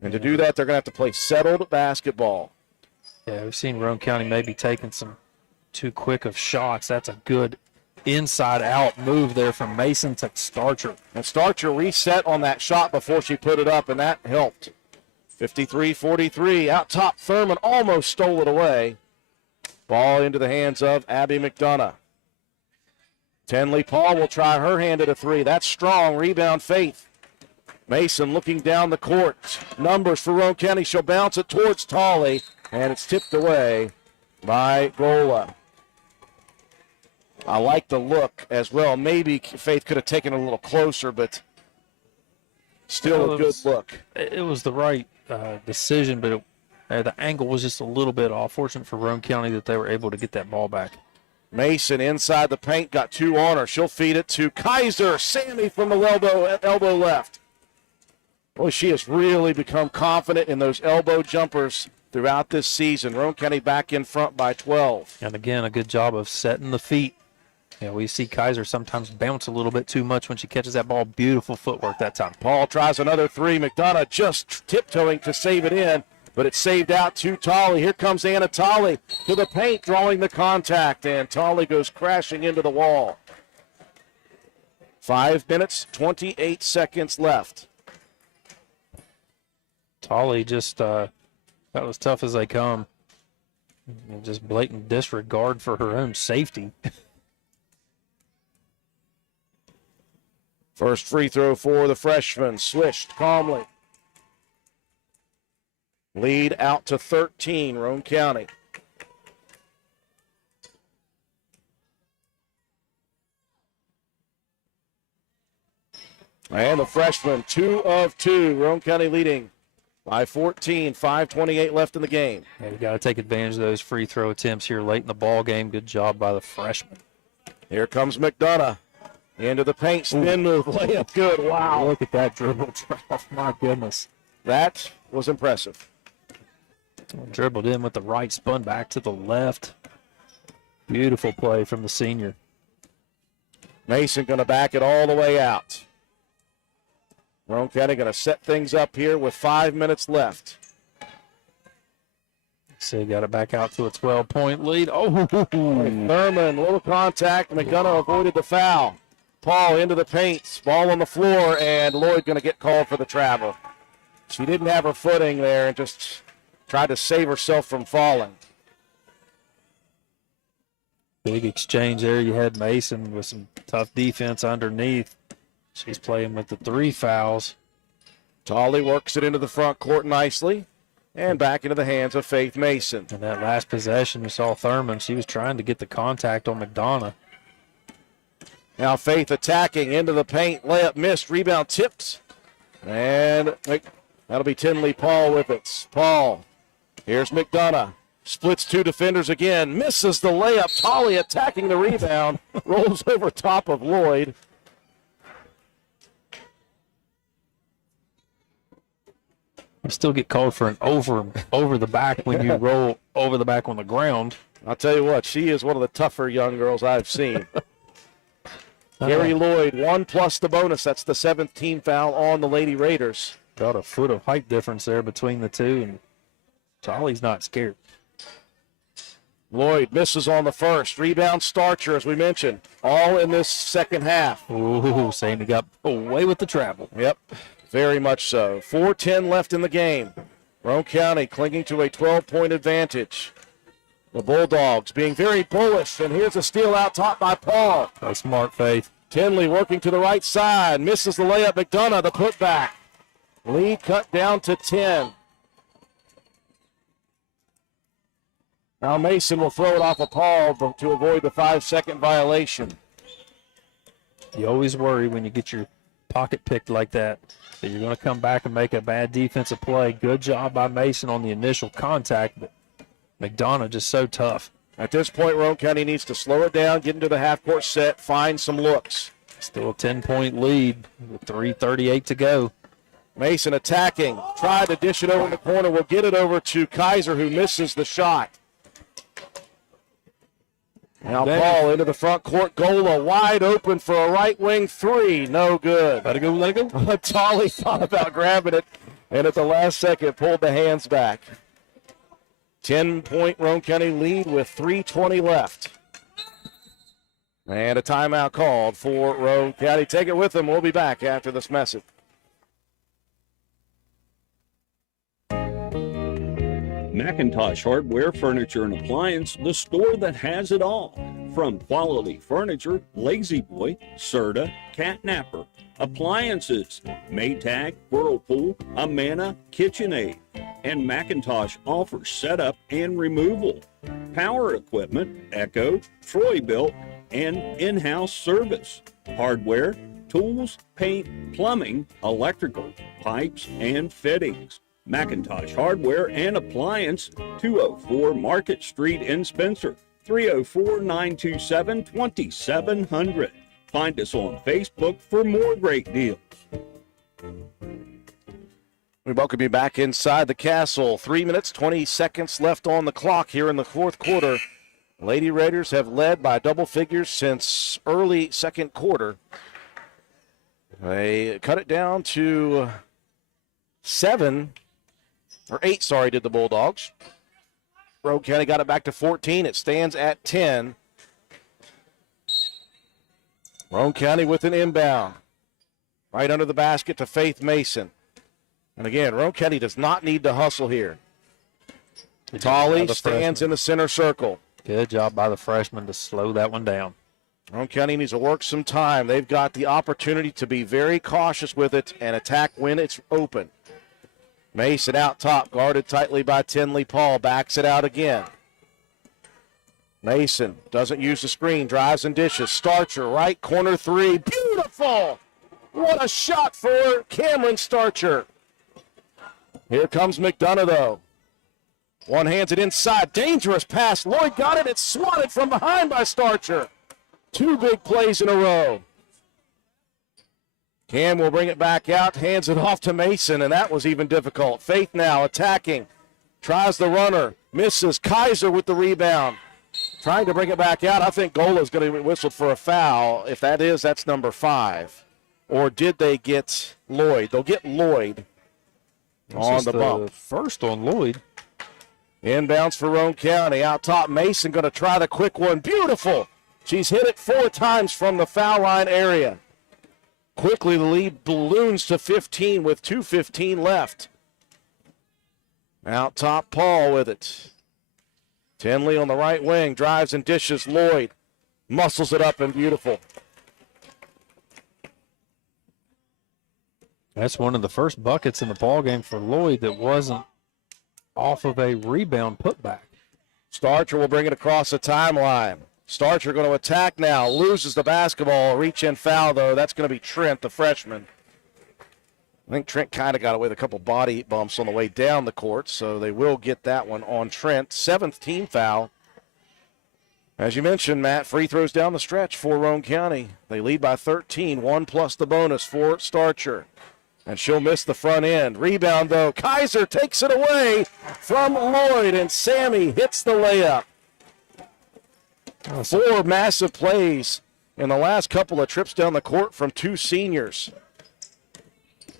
And to do that, they're going to have to play settled basketball. Yeah, we've seen Roane County maybe taking some too quick of shots. That's a good inside-out move there from Mason to Starcher. And Starcher reset on that shot before she put it up, and that helped. 53-43, out top, Thurman almost stole it away. Ball into the hands of Abby McDonough. Tenley Paul will try her hand at a 3. That's strong. Rebound, Faith. Mason looking down the court. Numbers for Roane County. She'll bounce it towards Tolley, and it's tipped away by Gola. I like the look as well. Maybe Faith could have taken it a little closer, but still a good look. It was the right decision, but the angle was just a little bit off. Fortunate for Roane County that they were able to get that ball back. Mason inside the paint, got 2 on her. She'll feed it to Kaiser. Sammy from the elbow left. Boy, she has really become confident in those elbow jumpers throughout this season. Roane County back in front by 12. And again, a good job of setting the feet Yeah, we see Kaiser sometimes bounce a little bit too much when she catches that ball. Beautiful footwork that time. Paul tries another three. McDonough just tiptoeing to save it in, but it's saved out to Tolley. Here comes Anna Tolley to the paint, drawing the contact, and Tolley goes crashing into the wall. 5 minutes, 28 seconds left. Tolley just, that was tough as they come. Just blatant disregard for her own safety. First free throw for the freshman, swished calmly. Lead out to 13, Roane County. And the freshman, 2 of 2. Roane County leading by 14, 5:28 left in the game. Yeah, you got to take advantage of those free throw attempts here late in the ball game. Good job by the freshman. Here comes McDonough. Into the paint, spin move, layup good. Wow. Look at that dribble drop. My goodness. That was impressive. Dribbled in with the right, spun back to the left. Beautiful play from the senior. Mason going to back it all the way out. Roane County going to set things up here with 5 minutes left. So got it back out to a 12-point lead. Oh, Thurman, little contact. McDonough avoided the foul. Paul into the paint, ball on the floor, and Lloyd going to get called for the travel. She didn't have her footing there and just tried to save herself from falling. Big exchange there. You had Mason with some tough defense underneath. She's playing with the 3 fouls. Tolley works it into the front court nicely and back into the hands of Faith Mason. And that last possession, you saw Thurman. She was trying to get the contact on McDonough. Now Faith attacking into the paint. Layup missed. Rebound tipped. And that'll be Tinley Paul with it. Paul. Here's McDonough. Splits 2 defenders again. Misses the layup. Tolley attacking the rebound. Rolls over top of Lloyd. You still get called for an over the back when you roll over the back on the ground. I'll tell you what, she is one of the tougher young girls I've seen. Gary Lloyd, 1 plus the bonus. That's the 7th team foul on the Lady Raiders. About a foot of height difference there between the two, and Tolley's not scared. Lloyd misses on the first. Rebound Starcher, as we mentioned, all in this second half. Ooh, Sammy got away with the travel. Yep, very much so. 4:10 left in the game. Roane County clinging to a 12-point advantage. The Bulldogs being very bullish, and here's a steal out top by Paul. That's smart, Faith. Tinley working to the right side, misses the layup. McDonough, the putback. Lead cut down to 10. Now Mason will throw it off of Paul to avoid the 5-second violation. You always worry when you get your pocket picked like that you're going to come back and make a bad defensive play. Good job by Mason on the initial contact, but McDonough just so tough. At this point, Roane County needs to slow it down, get into the half-court set, find some looks. Still a 10-point lead with 3:38 to go. Mason attacking, tried to dish it over in the corner. We'll get it over to Kaiser, who misses the shot. Now Paul into the front court. Gola wide open for a right wing 3. No good. Let it go. Tolley thought about grabbing it, and at the last second pulled the hands back. 10-point Roane County lead with 3:20 left. And a timeout called for Roane County. Take it with them. We'll be back after this message. McIntosh Hardware, Furniture, and Appliance, the store that has it all. From quality furniture, Lazy Boy, Serta, Catnapper, appliances, Maytag, Whirlpool, Amana, KitchenAid, and McIntosh offers setup and removal. Power equipment, Echo, Troy-Bilt, and in-house service. Hardware, tools, paint, plumbing, electrical, pipes, and fittings. McIntosh Hardware and Appliance, 204 Market Street in Spencer, 304-927-2700. Find us on Facebook for more great deals. We welcome you back inside the castle. 3 minutes, 20 seconds left on the clock here in the fourth quarter. Lady Raiders have led by double figures since early second quarter. They cut it down to 8, did the Bulldogs. Roane County got it back to 14. It stands at 10. Roane County with an inbound. Right under the basket to Faith Mason. And again, Roane County does not need to hustle here. Tolley stands in the center circle. Good job by the freshman to slow that one down. Roane County needs to work some time. They've got the opportunity to be very cautious with it and attack when it's open. Mason out top, guarded tightly by Tinley Paul. Backs it out again. Mason doesn't use the screen, drives and dishes. Starcher, right corner three. Beautiful! What a shot for Cameron Starcher. Here comes McDonough, though. One hands it inside. Dangerous pass. Lloyd got it. It's swatted from behind by Starcher. 2 big plays in a row. Cam will bring it back out, hands it off to Mason, and that was even difficult. Faith now attacking. Tries the runner. Misses. Kaiser with the rebound. Trying to bring it back out. I think Gola is going to be whistled for a foul. If that is, that's number 5. Or did they get Lloyd? They'll get Lloyd on the bump. First on Lloyd. Inbounds for Roane County. Out top, Mason going to try the quick one. Beautiful. She's hit it 4 times from the foul line area. Quickly, the lead balloons to 15 with 2:15 left. Out top, Paul with it. Tinley on the right wing, drives and dishes. Lloyd muscles it up and beautiful. That's one of the first buckets in the ballgame for Lloyd that wasn't off of a rebound putback. Starcher will bring it across the timeline. Starcher going to attack now. Loses the basketball. Reach-in foul, though. That's going to be Trent, the freshman. I think Trent kind of got away with a couple body bumps on the way down the court, so they will get that one on Trent. 7th team foul. As you mentioned, Matt, free throws down the stretch for Roane County. They lead by 13, 1 plus the bonus for Starcher. And she'll miss the front end. Rebound, though. Kaiser takes it away from Lloyd, and Sammy hits the layup. 4 massive plays in the last couple of trips down the court from 2 seniors.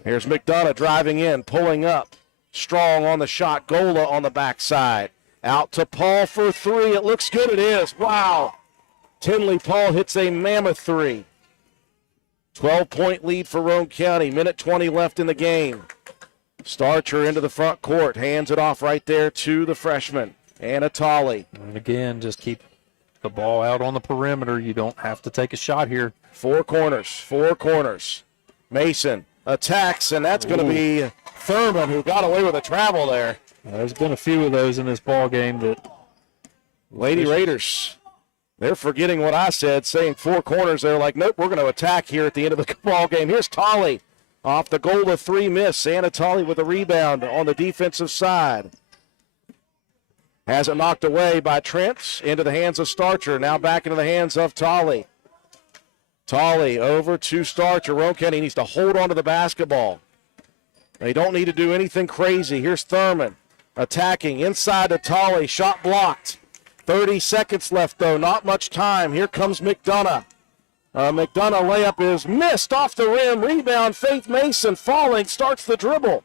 Here's McDonough driving in, pulling up. Strong on the shot. Gola on the backside. Out to Paul for 3. It looks good. It is. Wow. Tinley Paul hits a mammoth 3. 12-point lead for Roane County. Minute 20 left in the game. Starcher into the front court. Hands it off right there to the freshman, Anna Tolley. And again, just keep the ball out on the perimeter. You don't have to take a shot here. 4 corners. Mason attacks, and that's going to be Thurman, who got away with a travel there. There's been a few of those in this ball game that Lady Raiders, they're forgetting what I said, saying 4 corners. They're like, nope, we're going to attack here at the end of the ball game. Here's Tolley off the goal of 3 miss. Anna Tolley with a rebound on the defensive side. Has it knocked away by Trent into the hands of Starcher. Now back into the hands of Tolley. Tolley over to Starcher. Roane County needs to hold on to the basketball. They don't need to do anything crazy. Here's Thurman attacking inside to Tolley. Shot blocked. 30 seconds left, though. Not much time. Here comes McDonough. McDonough layup is missed off the rim. Rebound, Faith Mason falling, starts the dribble.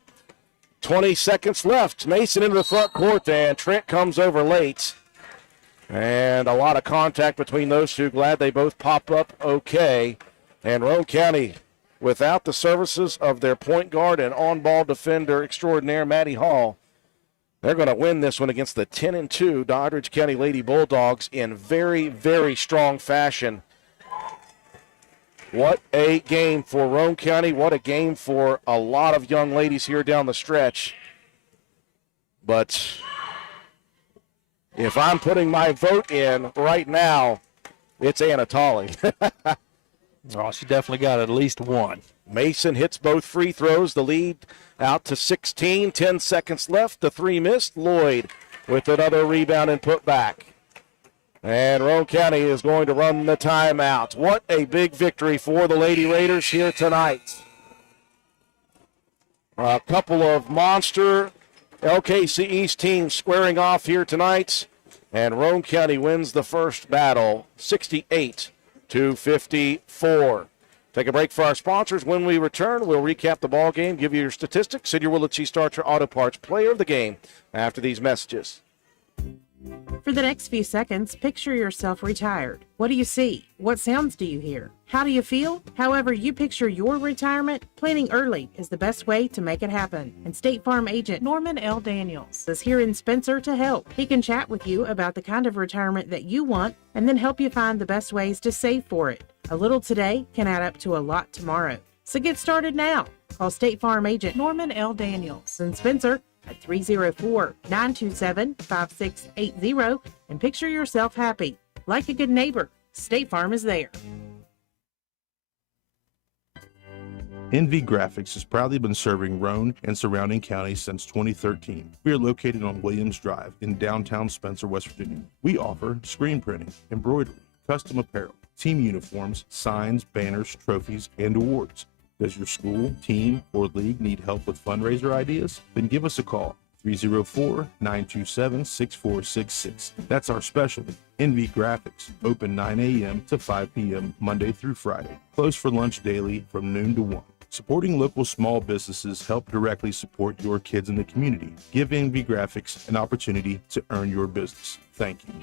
20 seconds left. Mason into the front court, and Trent comes over late. And a lot of contact between those two. Glad they both pop up okay. And Roane County, without the services of their point guard and on-ball defender extraordinaire, Maddie Hall, they're going to win this one against the 10-2 Doddridge County Lady Bulldogs in very, very strong fashion. What a game for Roane County. What a game for a lot of young ladies here down the stretch. But if I'm putting my vote in right now, it's Anna Tolley. Oh, she definitely got at least one. Mason hits both free throws. The lead out to 16. 10 seconds left. The 3 missed. Lloyd with another rebound and put back. And Roane County is going to run the timeout. What a big victory for the Lady Raiders here tonight. A couple of monster LKC East teams squaring off here tonight. And Roane County wins the first battle 68-54. Take a break for our sponsors. When we return, we'll recap the ball game, give you your statistics, and your Willitsey Starcher Auto Parts player of the game after these messages. For the next few seconds, picture yourself retired. What do you see? What sounds do you hear? How do you feel? However you picture your retirement, planning early is the best way to make it happen. And State Farm agent Norman L. Daniels is here in Spencer to help. He can chat with you about the kind of retirement that you want and then help you find the best ways to save for it. A little today can add up to a lot tomorrow. So get started now. Call State Farm agent Norman L. Daniels in Spencer at 304-927-5680 and picture yourself happy. Like a good neighbor, State Farm is there. NV Graphics has proudly been serving Roane and surrounding counties since 2013. We are located on Williams Drive in downtown Spencer, West Virginia. We offer screen printing, embroidery, custom apparel, team uniforms, signs, banners, trophies, and awards. Does your school, team, or league need help with fundraiser ideas? Then give us a call, 304-927-6466. That's our specialty, NV Graphics, open 9 a.m. to 5 p.m. Monday through Friday. Closed for lunch daily from noon to 1. Supporting local small businesses help directly support your kids in the community. Give NV Graphics an opportunity to earn your business. Thank you.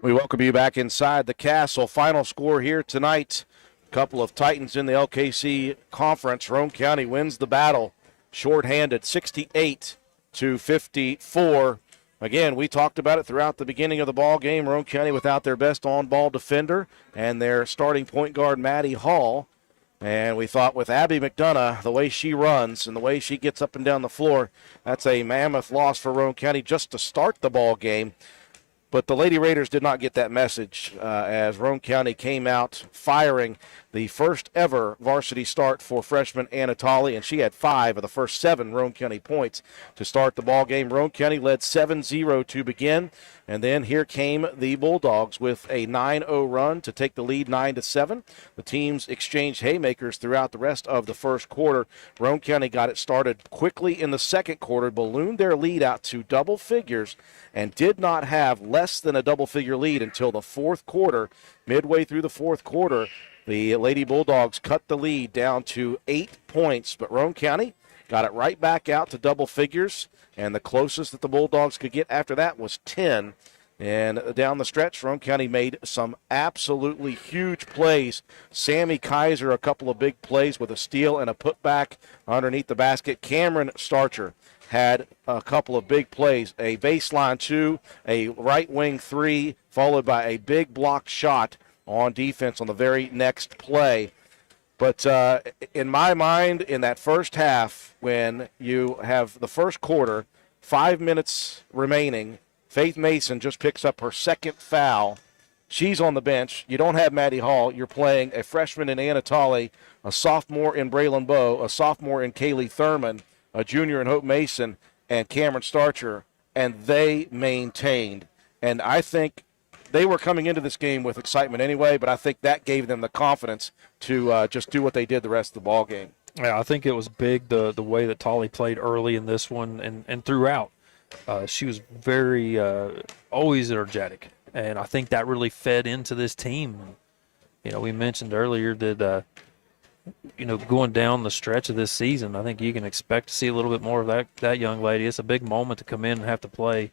We welcome you back inside the castle. Final score here tonight. Couple of Titans in the LKC conference. Roane County wins the battle, shorthanded 68-54. Again, we talked about it throughout the beginning of the ball game. Roane County without their best on-ball defender and their starting point guard, Maddie Hall. And we thought with Abby McDonough, the way she runs and the way she gets up and down the floor, that's a mammoth loss for Roane County just to start the ball game. But the Lady Raiders did not get that message as Roane County came out firing the first ever varsity start for freshman Anatoly, and she had 5 of the first 7 Roane County points to start the ball game. Roane County led 7-0 to begin, and then here came the Bulldogs with a 9-0 run to take the lead 9-7. The teams exchanged haymakers throughout the rest of the first quarter. Roane County got it started quickly in the second quarter, ballooned their lead out to double figures, and did not have less than a double-figure lead until the fourth quarter. Midway through the fourth quarter, the Lady Bulldogs cut the lead down to 8 points, but Roane County got it right back out to double figures, and the closest that the Bulldogs could get after that was 10. And down the stretch, Roane County made some absolutely huge plays. Sammy Kaiser, a couple of big plays with a steal and a putback underneath the basket. Cameron Starcher had a couple of big plays, a baseline 2, a right wing 3, followed by a big block shot on defense on the very next play. But in my mind, in that first half, when you have the first quarter, 5 minutes remaining, Faith Mason just picks up her second foul. She's on the bench. You don't have Maddie Hall. You're playing a freshman in Anatoly, a sophomore in Braylon Bowe, a sophomore in Kaylee Thurman, a junior in Hope Mason, and Cameron Starcher, and they maintained. And I think they were coming into this game with excitement anyway, but I think that gave them the confidence to just do what they did the rest of the ball game. Yeah, I think it was big the way that Tolly played early in this one and throughout. She was very always energetic, and I think that really fed into this team. You know, we mentioned earlier that going down the stretch of this season, I think you can expect to see a little bit more of that young lady. It's a big moment to come in and have to play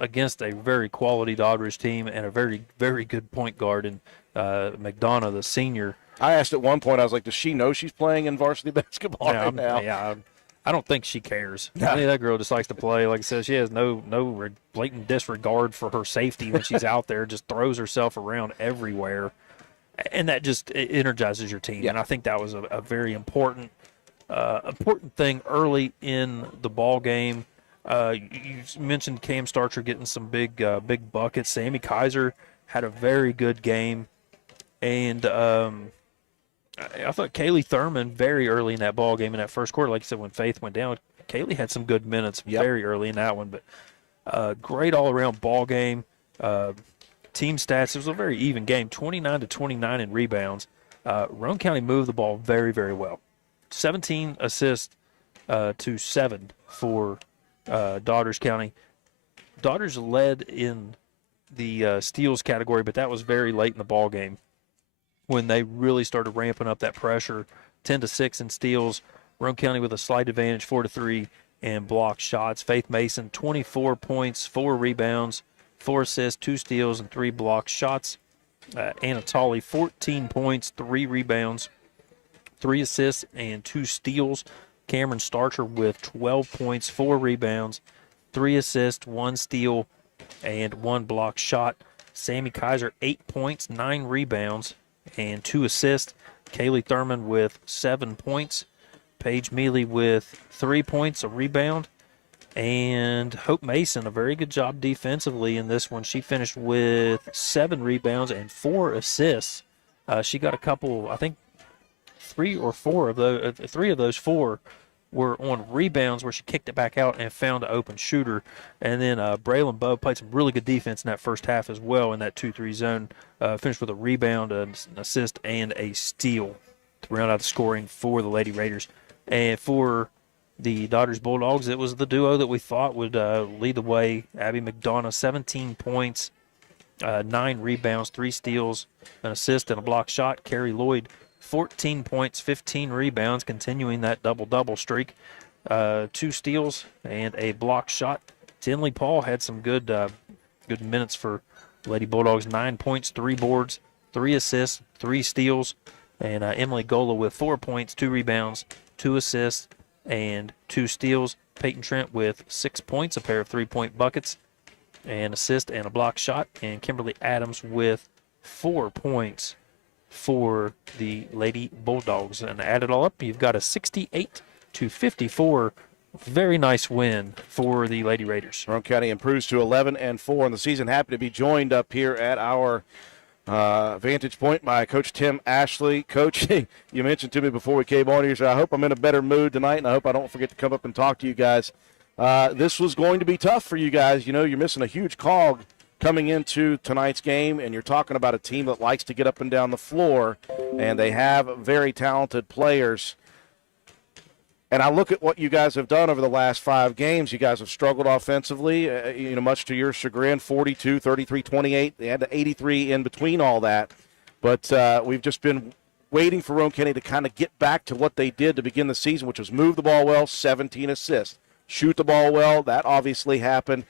against a very quality Doddridge team and a very, very good point guard in McDonough, the senior. I asked at one point, I was like, does she know she's playing in varsity basketball right now? Yeah, I don't think she cares. No. I mean, that girl just likes to play. Like I said, she has no blatant disregard for her safety when she's out there, just throws herself around everywhere. And that just energizes your team. Yeah. And I think that was a very important thing early in the ball game. You mentioned Cam Starcher getting some big buckets. Sammy Kaiser had a very good game. And I thought Kaylee Thurman very early in that ball game in that first quarter, like you said, when Faith went down, Kaylee had some good minutes very early in that one. But great all-around ball game. Team stats, it was a very even game, 29-29 in rebounds. Roane County moved the ball very, very well. 17 assists to 7 for Doddridge County. Doddridge led in the steals category, but that was very late in the ball game when they really started ramping up that pressure. 10-6 in steals. Roane County with a slight advantage, 4-3 in block shots. Faith Mason, 24 points, 4 rebounds, 4 assists, 2 steals, and 3 block shots. Anatoly, 14 points, 3 rebounds, 3 assists, and 2 steals. Cameron Starcher with 12 points, 4 rebounds, 3 assists, 1 steal, and 1 block shot. Sammy Kaiser, 8 points, 9 rebounds, and 2 assists. Kaylee Thurman with 7 points. Paige Mealy with 3 points, a rebound. And Hope Mason, a very good job defensively in this one. She finished with 7 rebounds and 4 assists. She got a couple, I think 3 of those 4 were on rebounds where she kicked it back out and found an open shooter. And then Braylon Bowe played some really good defense in that first half as well in that 2-3 zone. Finished with a rebound, an assist, and a steal to round out the scoring for the Lady Raiders. And for the Doddridge Bulldogs, it was the duo that we thought would lead the way. Abby McDonough, 17 points, 9 rebounds, 3 steals, an assist, and a block shot. Carrie Lloyd, 14 points, 15 rebounds, continuing that double-double streak. 2 steals and a block shot. Tinley Paul had some good minutes for Lady Bulldogs. 9 points, 3 boards, 3 assists, 3 steals. And Emily Gola with 4 points, 2 rebounds, 2 assists, and 2 steals. Peyton Trent with 6 points, a pair of 3-point buckets, an assist, and a block shot. And Kimberly Adams with 4 points for the Lady Bulldogs. And add it all up, you've got a 68-54 very nice win for the Lady Raiders. Roane County improves to 11-4 in the season. Happy to be joined up here at our vantage point by Coach Tim Ashley. Coach, you mentioned to me before we came on here, so I hope I'm in a better mood tonight, and I hope I don't forget to come up and talk to you guys. This was going to be tough for you guys. You know, you're missing a huge cog coming into tonight's game, and you're talking about a team that likes to get up and down the floor, and they have very talented players. And I look at what you guys have done over the last 5 games. You guys have struggled offensively, much to your chagrin, 42, 33, 28. They had the 83 in between all that. But we've just been waiting for Roane County to kind of get back to what they did to begin the season, which was move the ball well, 17 assists. Shoot the ball well, that obviously happened.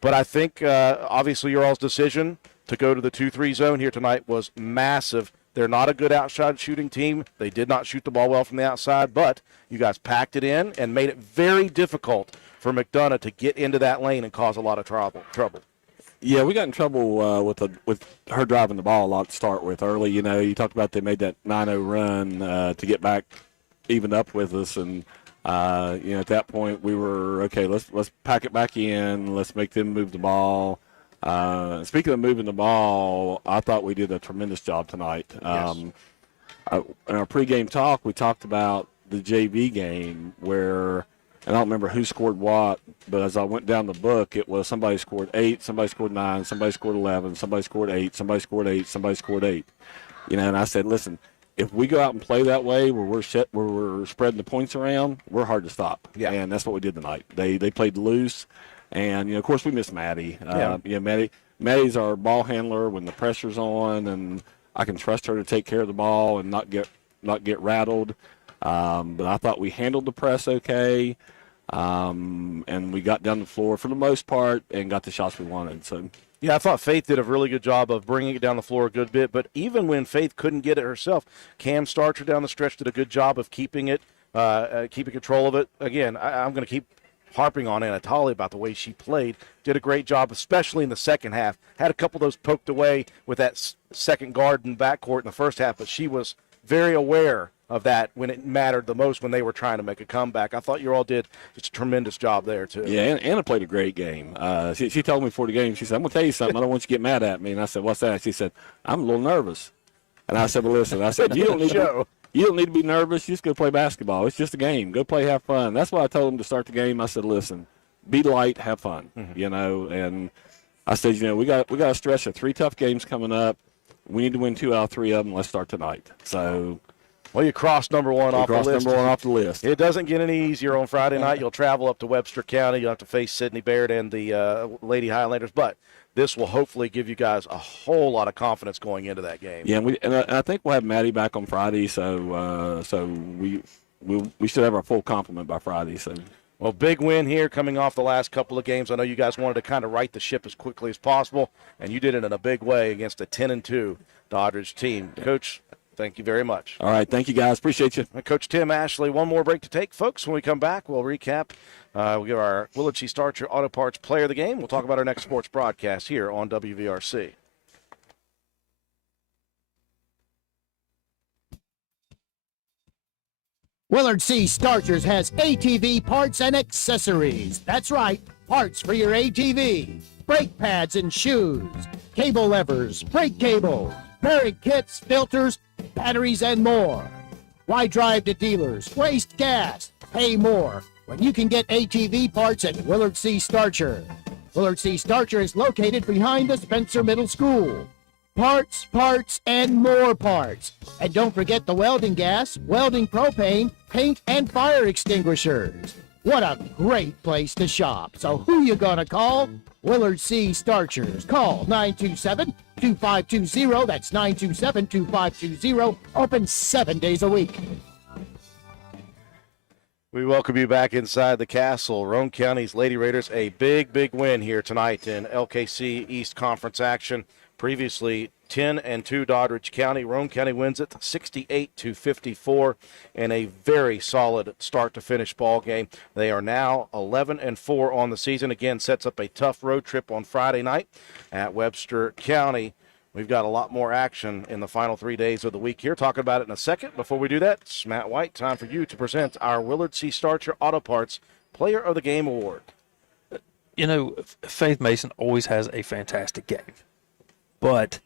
But I think, obviously, your all's decision to go to the 2-3 zone here tonight was massive. They're not a good outside shooting team. They did not shoot the ball well from the outside, but you guys packed it in and made it very difficult for McDonough to get into that lane and cause a lot of trouble. Yeah, we got in trouble with her driving the ball a lot to start with early. You know, you talked about they made that 9-0 run to get back even up with us, and at that point we were okay. Let's pack it back in. Let's make them move the ball. Speaking of moving the ball, I thought we did a tremendous job tonight. Yes. In our pregame talk, we talked about the JV game where, and I don't remember who scored what, but as I went down the book, it was somebody scored 8, somebody scored 9, somebody scored 11, somebody scored 8, somebody scored 8, somebody scored 8. And I said, listen, if we go out and play that way where we're spreading the points around, we're hard to stop. Yeah. And that's what we did tonight. They played loose. And, of course, we miss Maddie. Maddie's our ball handler when the pressure's on, and I can trust her to take care of the ball and not get rattled. But I thought we handled the press okay, and we got down the floor for the most part and got the shots we wanted. So. Yeah, I thought Faith did a really good job of bringing it down the floor a good bit. But even when Faith couldn't get it herself, Cam Starcher down the stretch did a good job of keeping control of it. Again, I'm going to keep harping on Anatoly about the way she played. Did a great job, especially in the second half. Had a couple of those poked away with that second guard in backcourt in the first half, but she was very aware of that when it mattered the most when they were trying to make a comeback. I thought you all did just a tremendous job there, too. Yeah, Anna played a great game. She told me before the game, she said, I'm going to tell you something. I don't want you to get mad at me. And I said, what's that? She said, I'm a little nervous. And I said, well, listen, you don't need to be nervous. You just go play basketball. It's just a game. Go play, have fun. That's why I told them to start the game. I said, listen, be light, have fun, And I said, we got a stretch of 3 tough games coming up. We need to win 2 out of 3 of them. Let's start tonight. So Well, you crossed number one off the list. Number one off the list. It doesn't get any easier on Friday night. You'll travel up to Webster County. You'll have to face Sidney Baird and the Lady Highlanders. But this will hopefully give you guys a whole lot of confidence going into that game. Yeah, and I think we'll have Maddie back on Friday, so we should have our full complement by Friday. So. Well, big win here coming off the last couple of games. I know you guys wanted to kind of right the ship as quickly as possible, and you did it in a big way against a 10-2 Doddridge team. Coach, thank you very much. All right, thank you, guys. Appreciate you. Coach Tim Ashley, one more break to take. Folks, when we come back, we'll recap. We'll give our Willard C. Starcher Auto Parts Player of the Game. We'll talk about our next sports broadcast here on WVRC. Willard C. Starchers has ATV parts and accessories. That's right, parts for your ATV. Brake pads and shoes, cable levers, brake cables, bearing kits, filters, batteries, and more. Why drive to dealers, waste gas, pay more when you can get ATV parts at Willard C. Starcher? Willard C. Starcher is located behind the Spencer Middle School. Parts, parts, and more parts. And don't forget the welding gas, welding propane, paint, and fire extinguishers. What a great place to shop. So who you gonna call? Willard C. Starchers. Call 927-2520. That's 927-2520. Open 7 days a week. We welcome you back inside the castle. Roane County's Lady Raiders, a big, big win here tonight in LKC East Conference action. Previously 10-2 Doddridge County. Roane County wins it 68-54 in a very solid start to finish ball game. They are now 11-4 on the season. Again, sets up a tough road trip on Friday night at Webster County. We've got a lot more action in the final 3 days of the week here. Talking about it in a second. Before we do that, it's Matt White. Time for you to present our Willard C. Starcher Auto Parts Player of the Game Award. You know, Faith Mason always has a fantastic game, but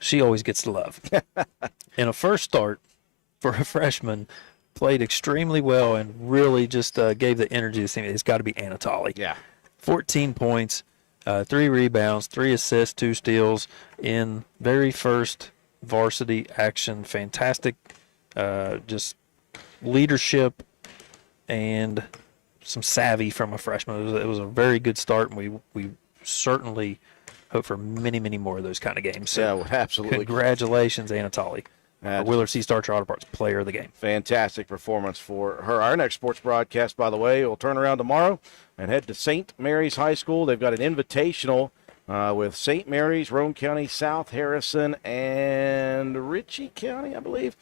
she always gets the love. In a first start for a freshman, played extremely well and really just gave the energy to the team. It's got to be Anatoly. Yeah. 14 points, 3 rebounds, 3 assists, 2 steals in very first varsity action. Fantastic just leadership and some savvy from a freshman. It was a very good start, and we certainly hope for many, many more of those kind of games. So yeah, absolutely. Congratulations, Anatoly. Willard C. Starcher Auto Parts Player of the Game. Fantastic performance for her. Our next sports broadcast, by the way, will turn around tomorrow and head to St. Mary's High School. They've got an invitational with St. Mary's, Roane County, South Harrison, and Ritchie County, I believe.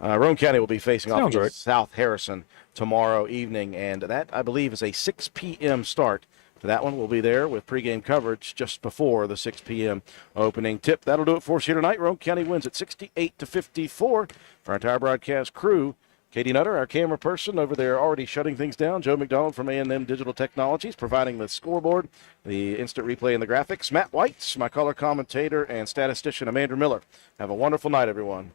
Roane County will be facing off against South Harrison tomorrow evening, and that, I believe, is a 6 p.m. start. That one will be there with pregame coverage just before the 6 p.m. opening tip. That'll do it for us here tonight. Roane County wins at 68-54. For our entire broadcast crew, Katie Nutter, our camera person over there already shutting things down. Joe McDonald from A&M Digital Technologies providing the scoreboard, the instant replay and the graphics. Matt White, my color commentator, and statistician Amanda Miller. Have a wonderful night, everyone.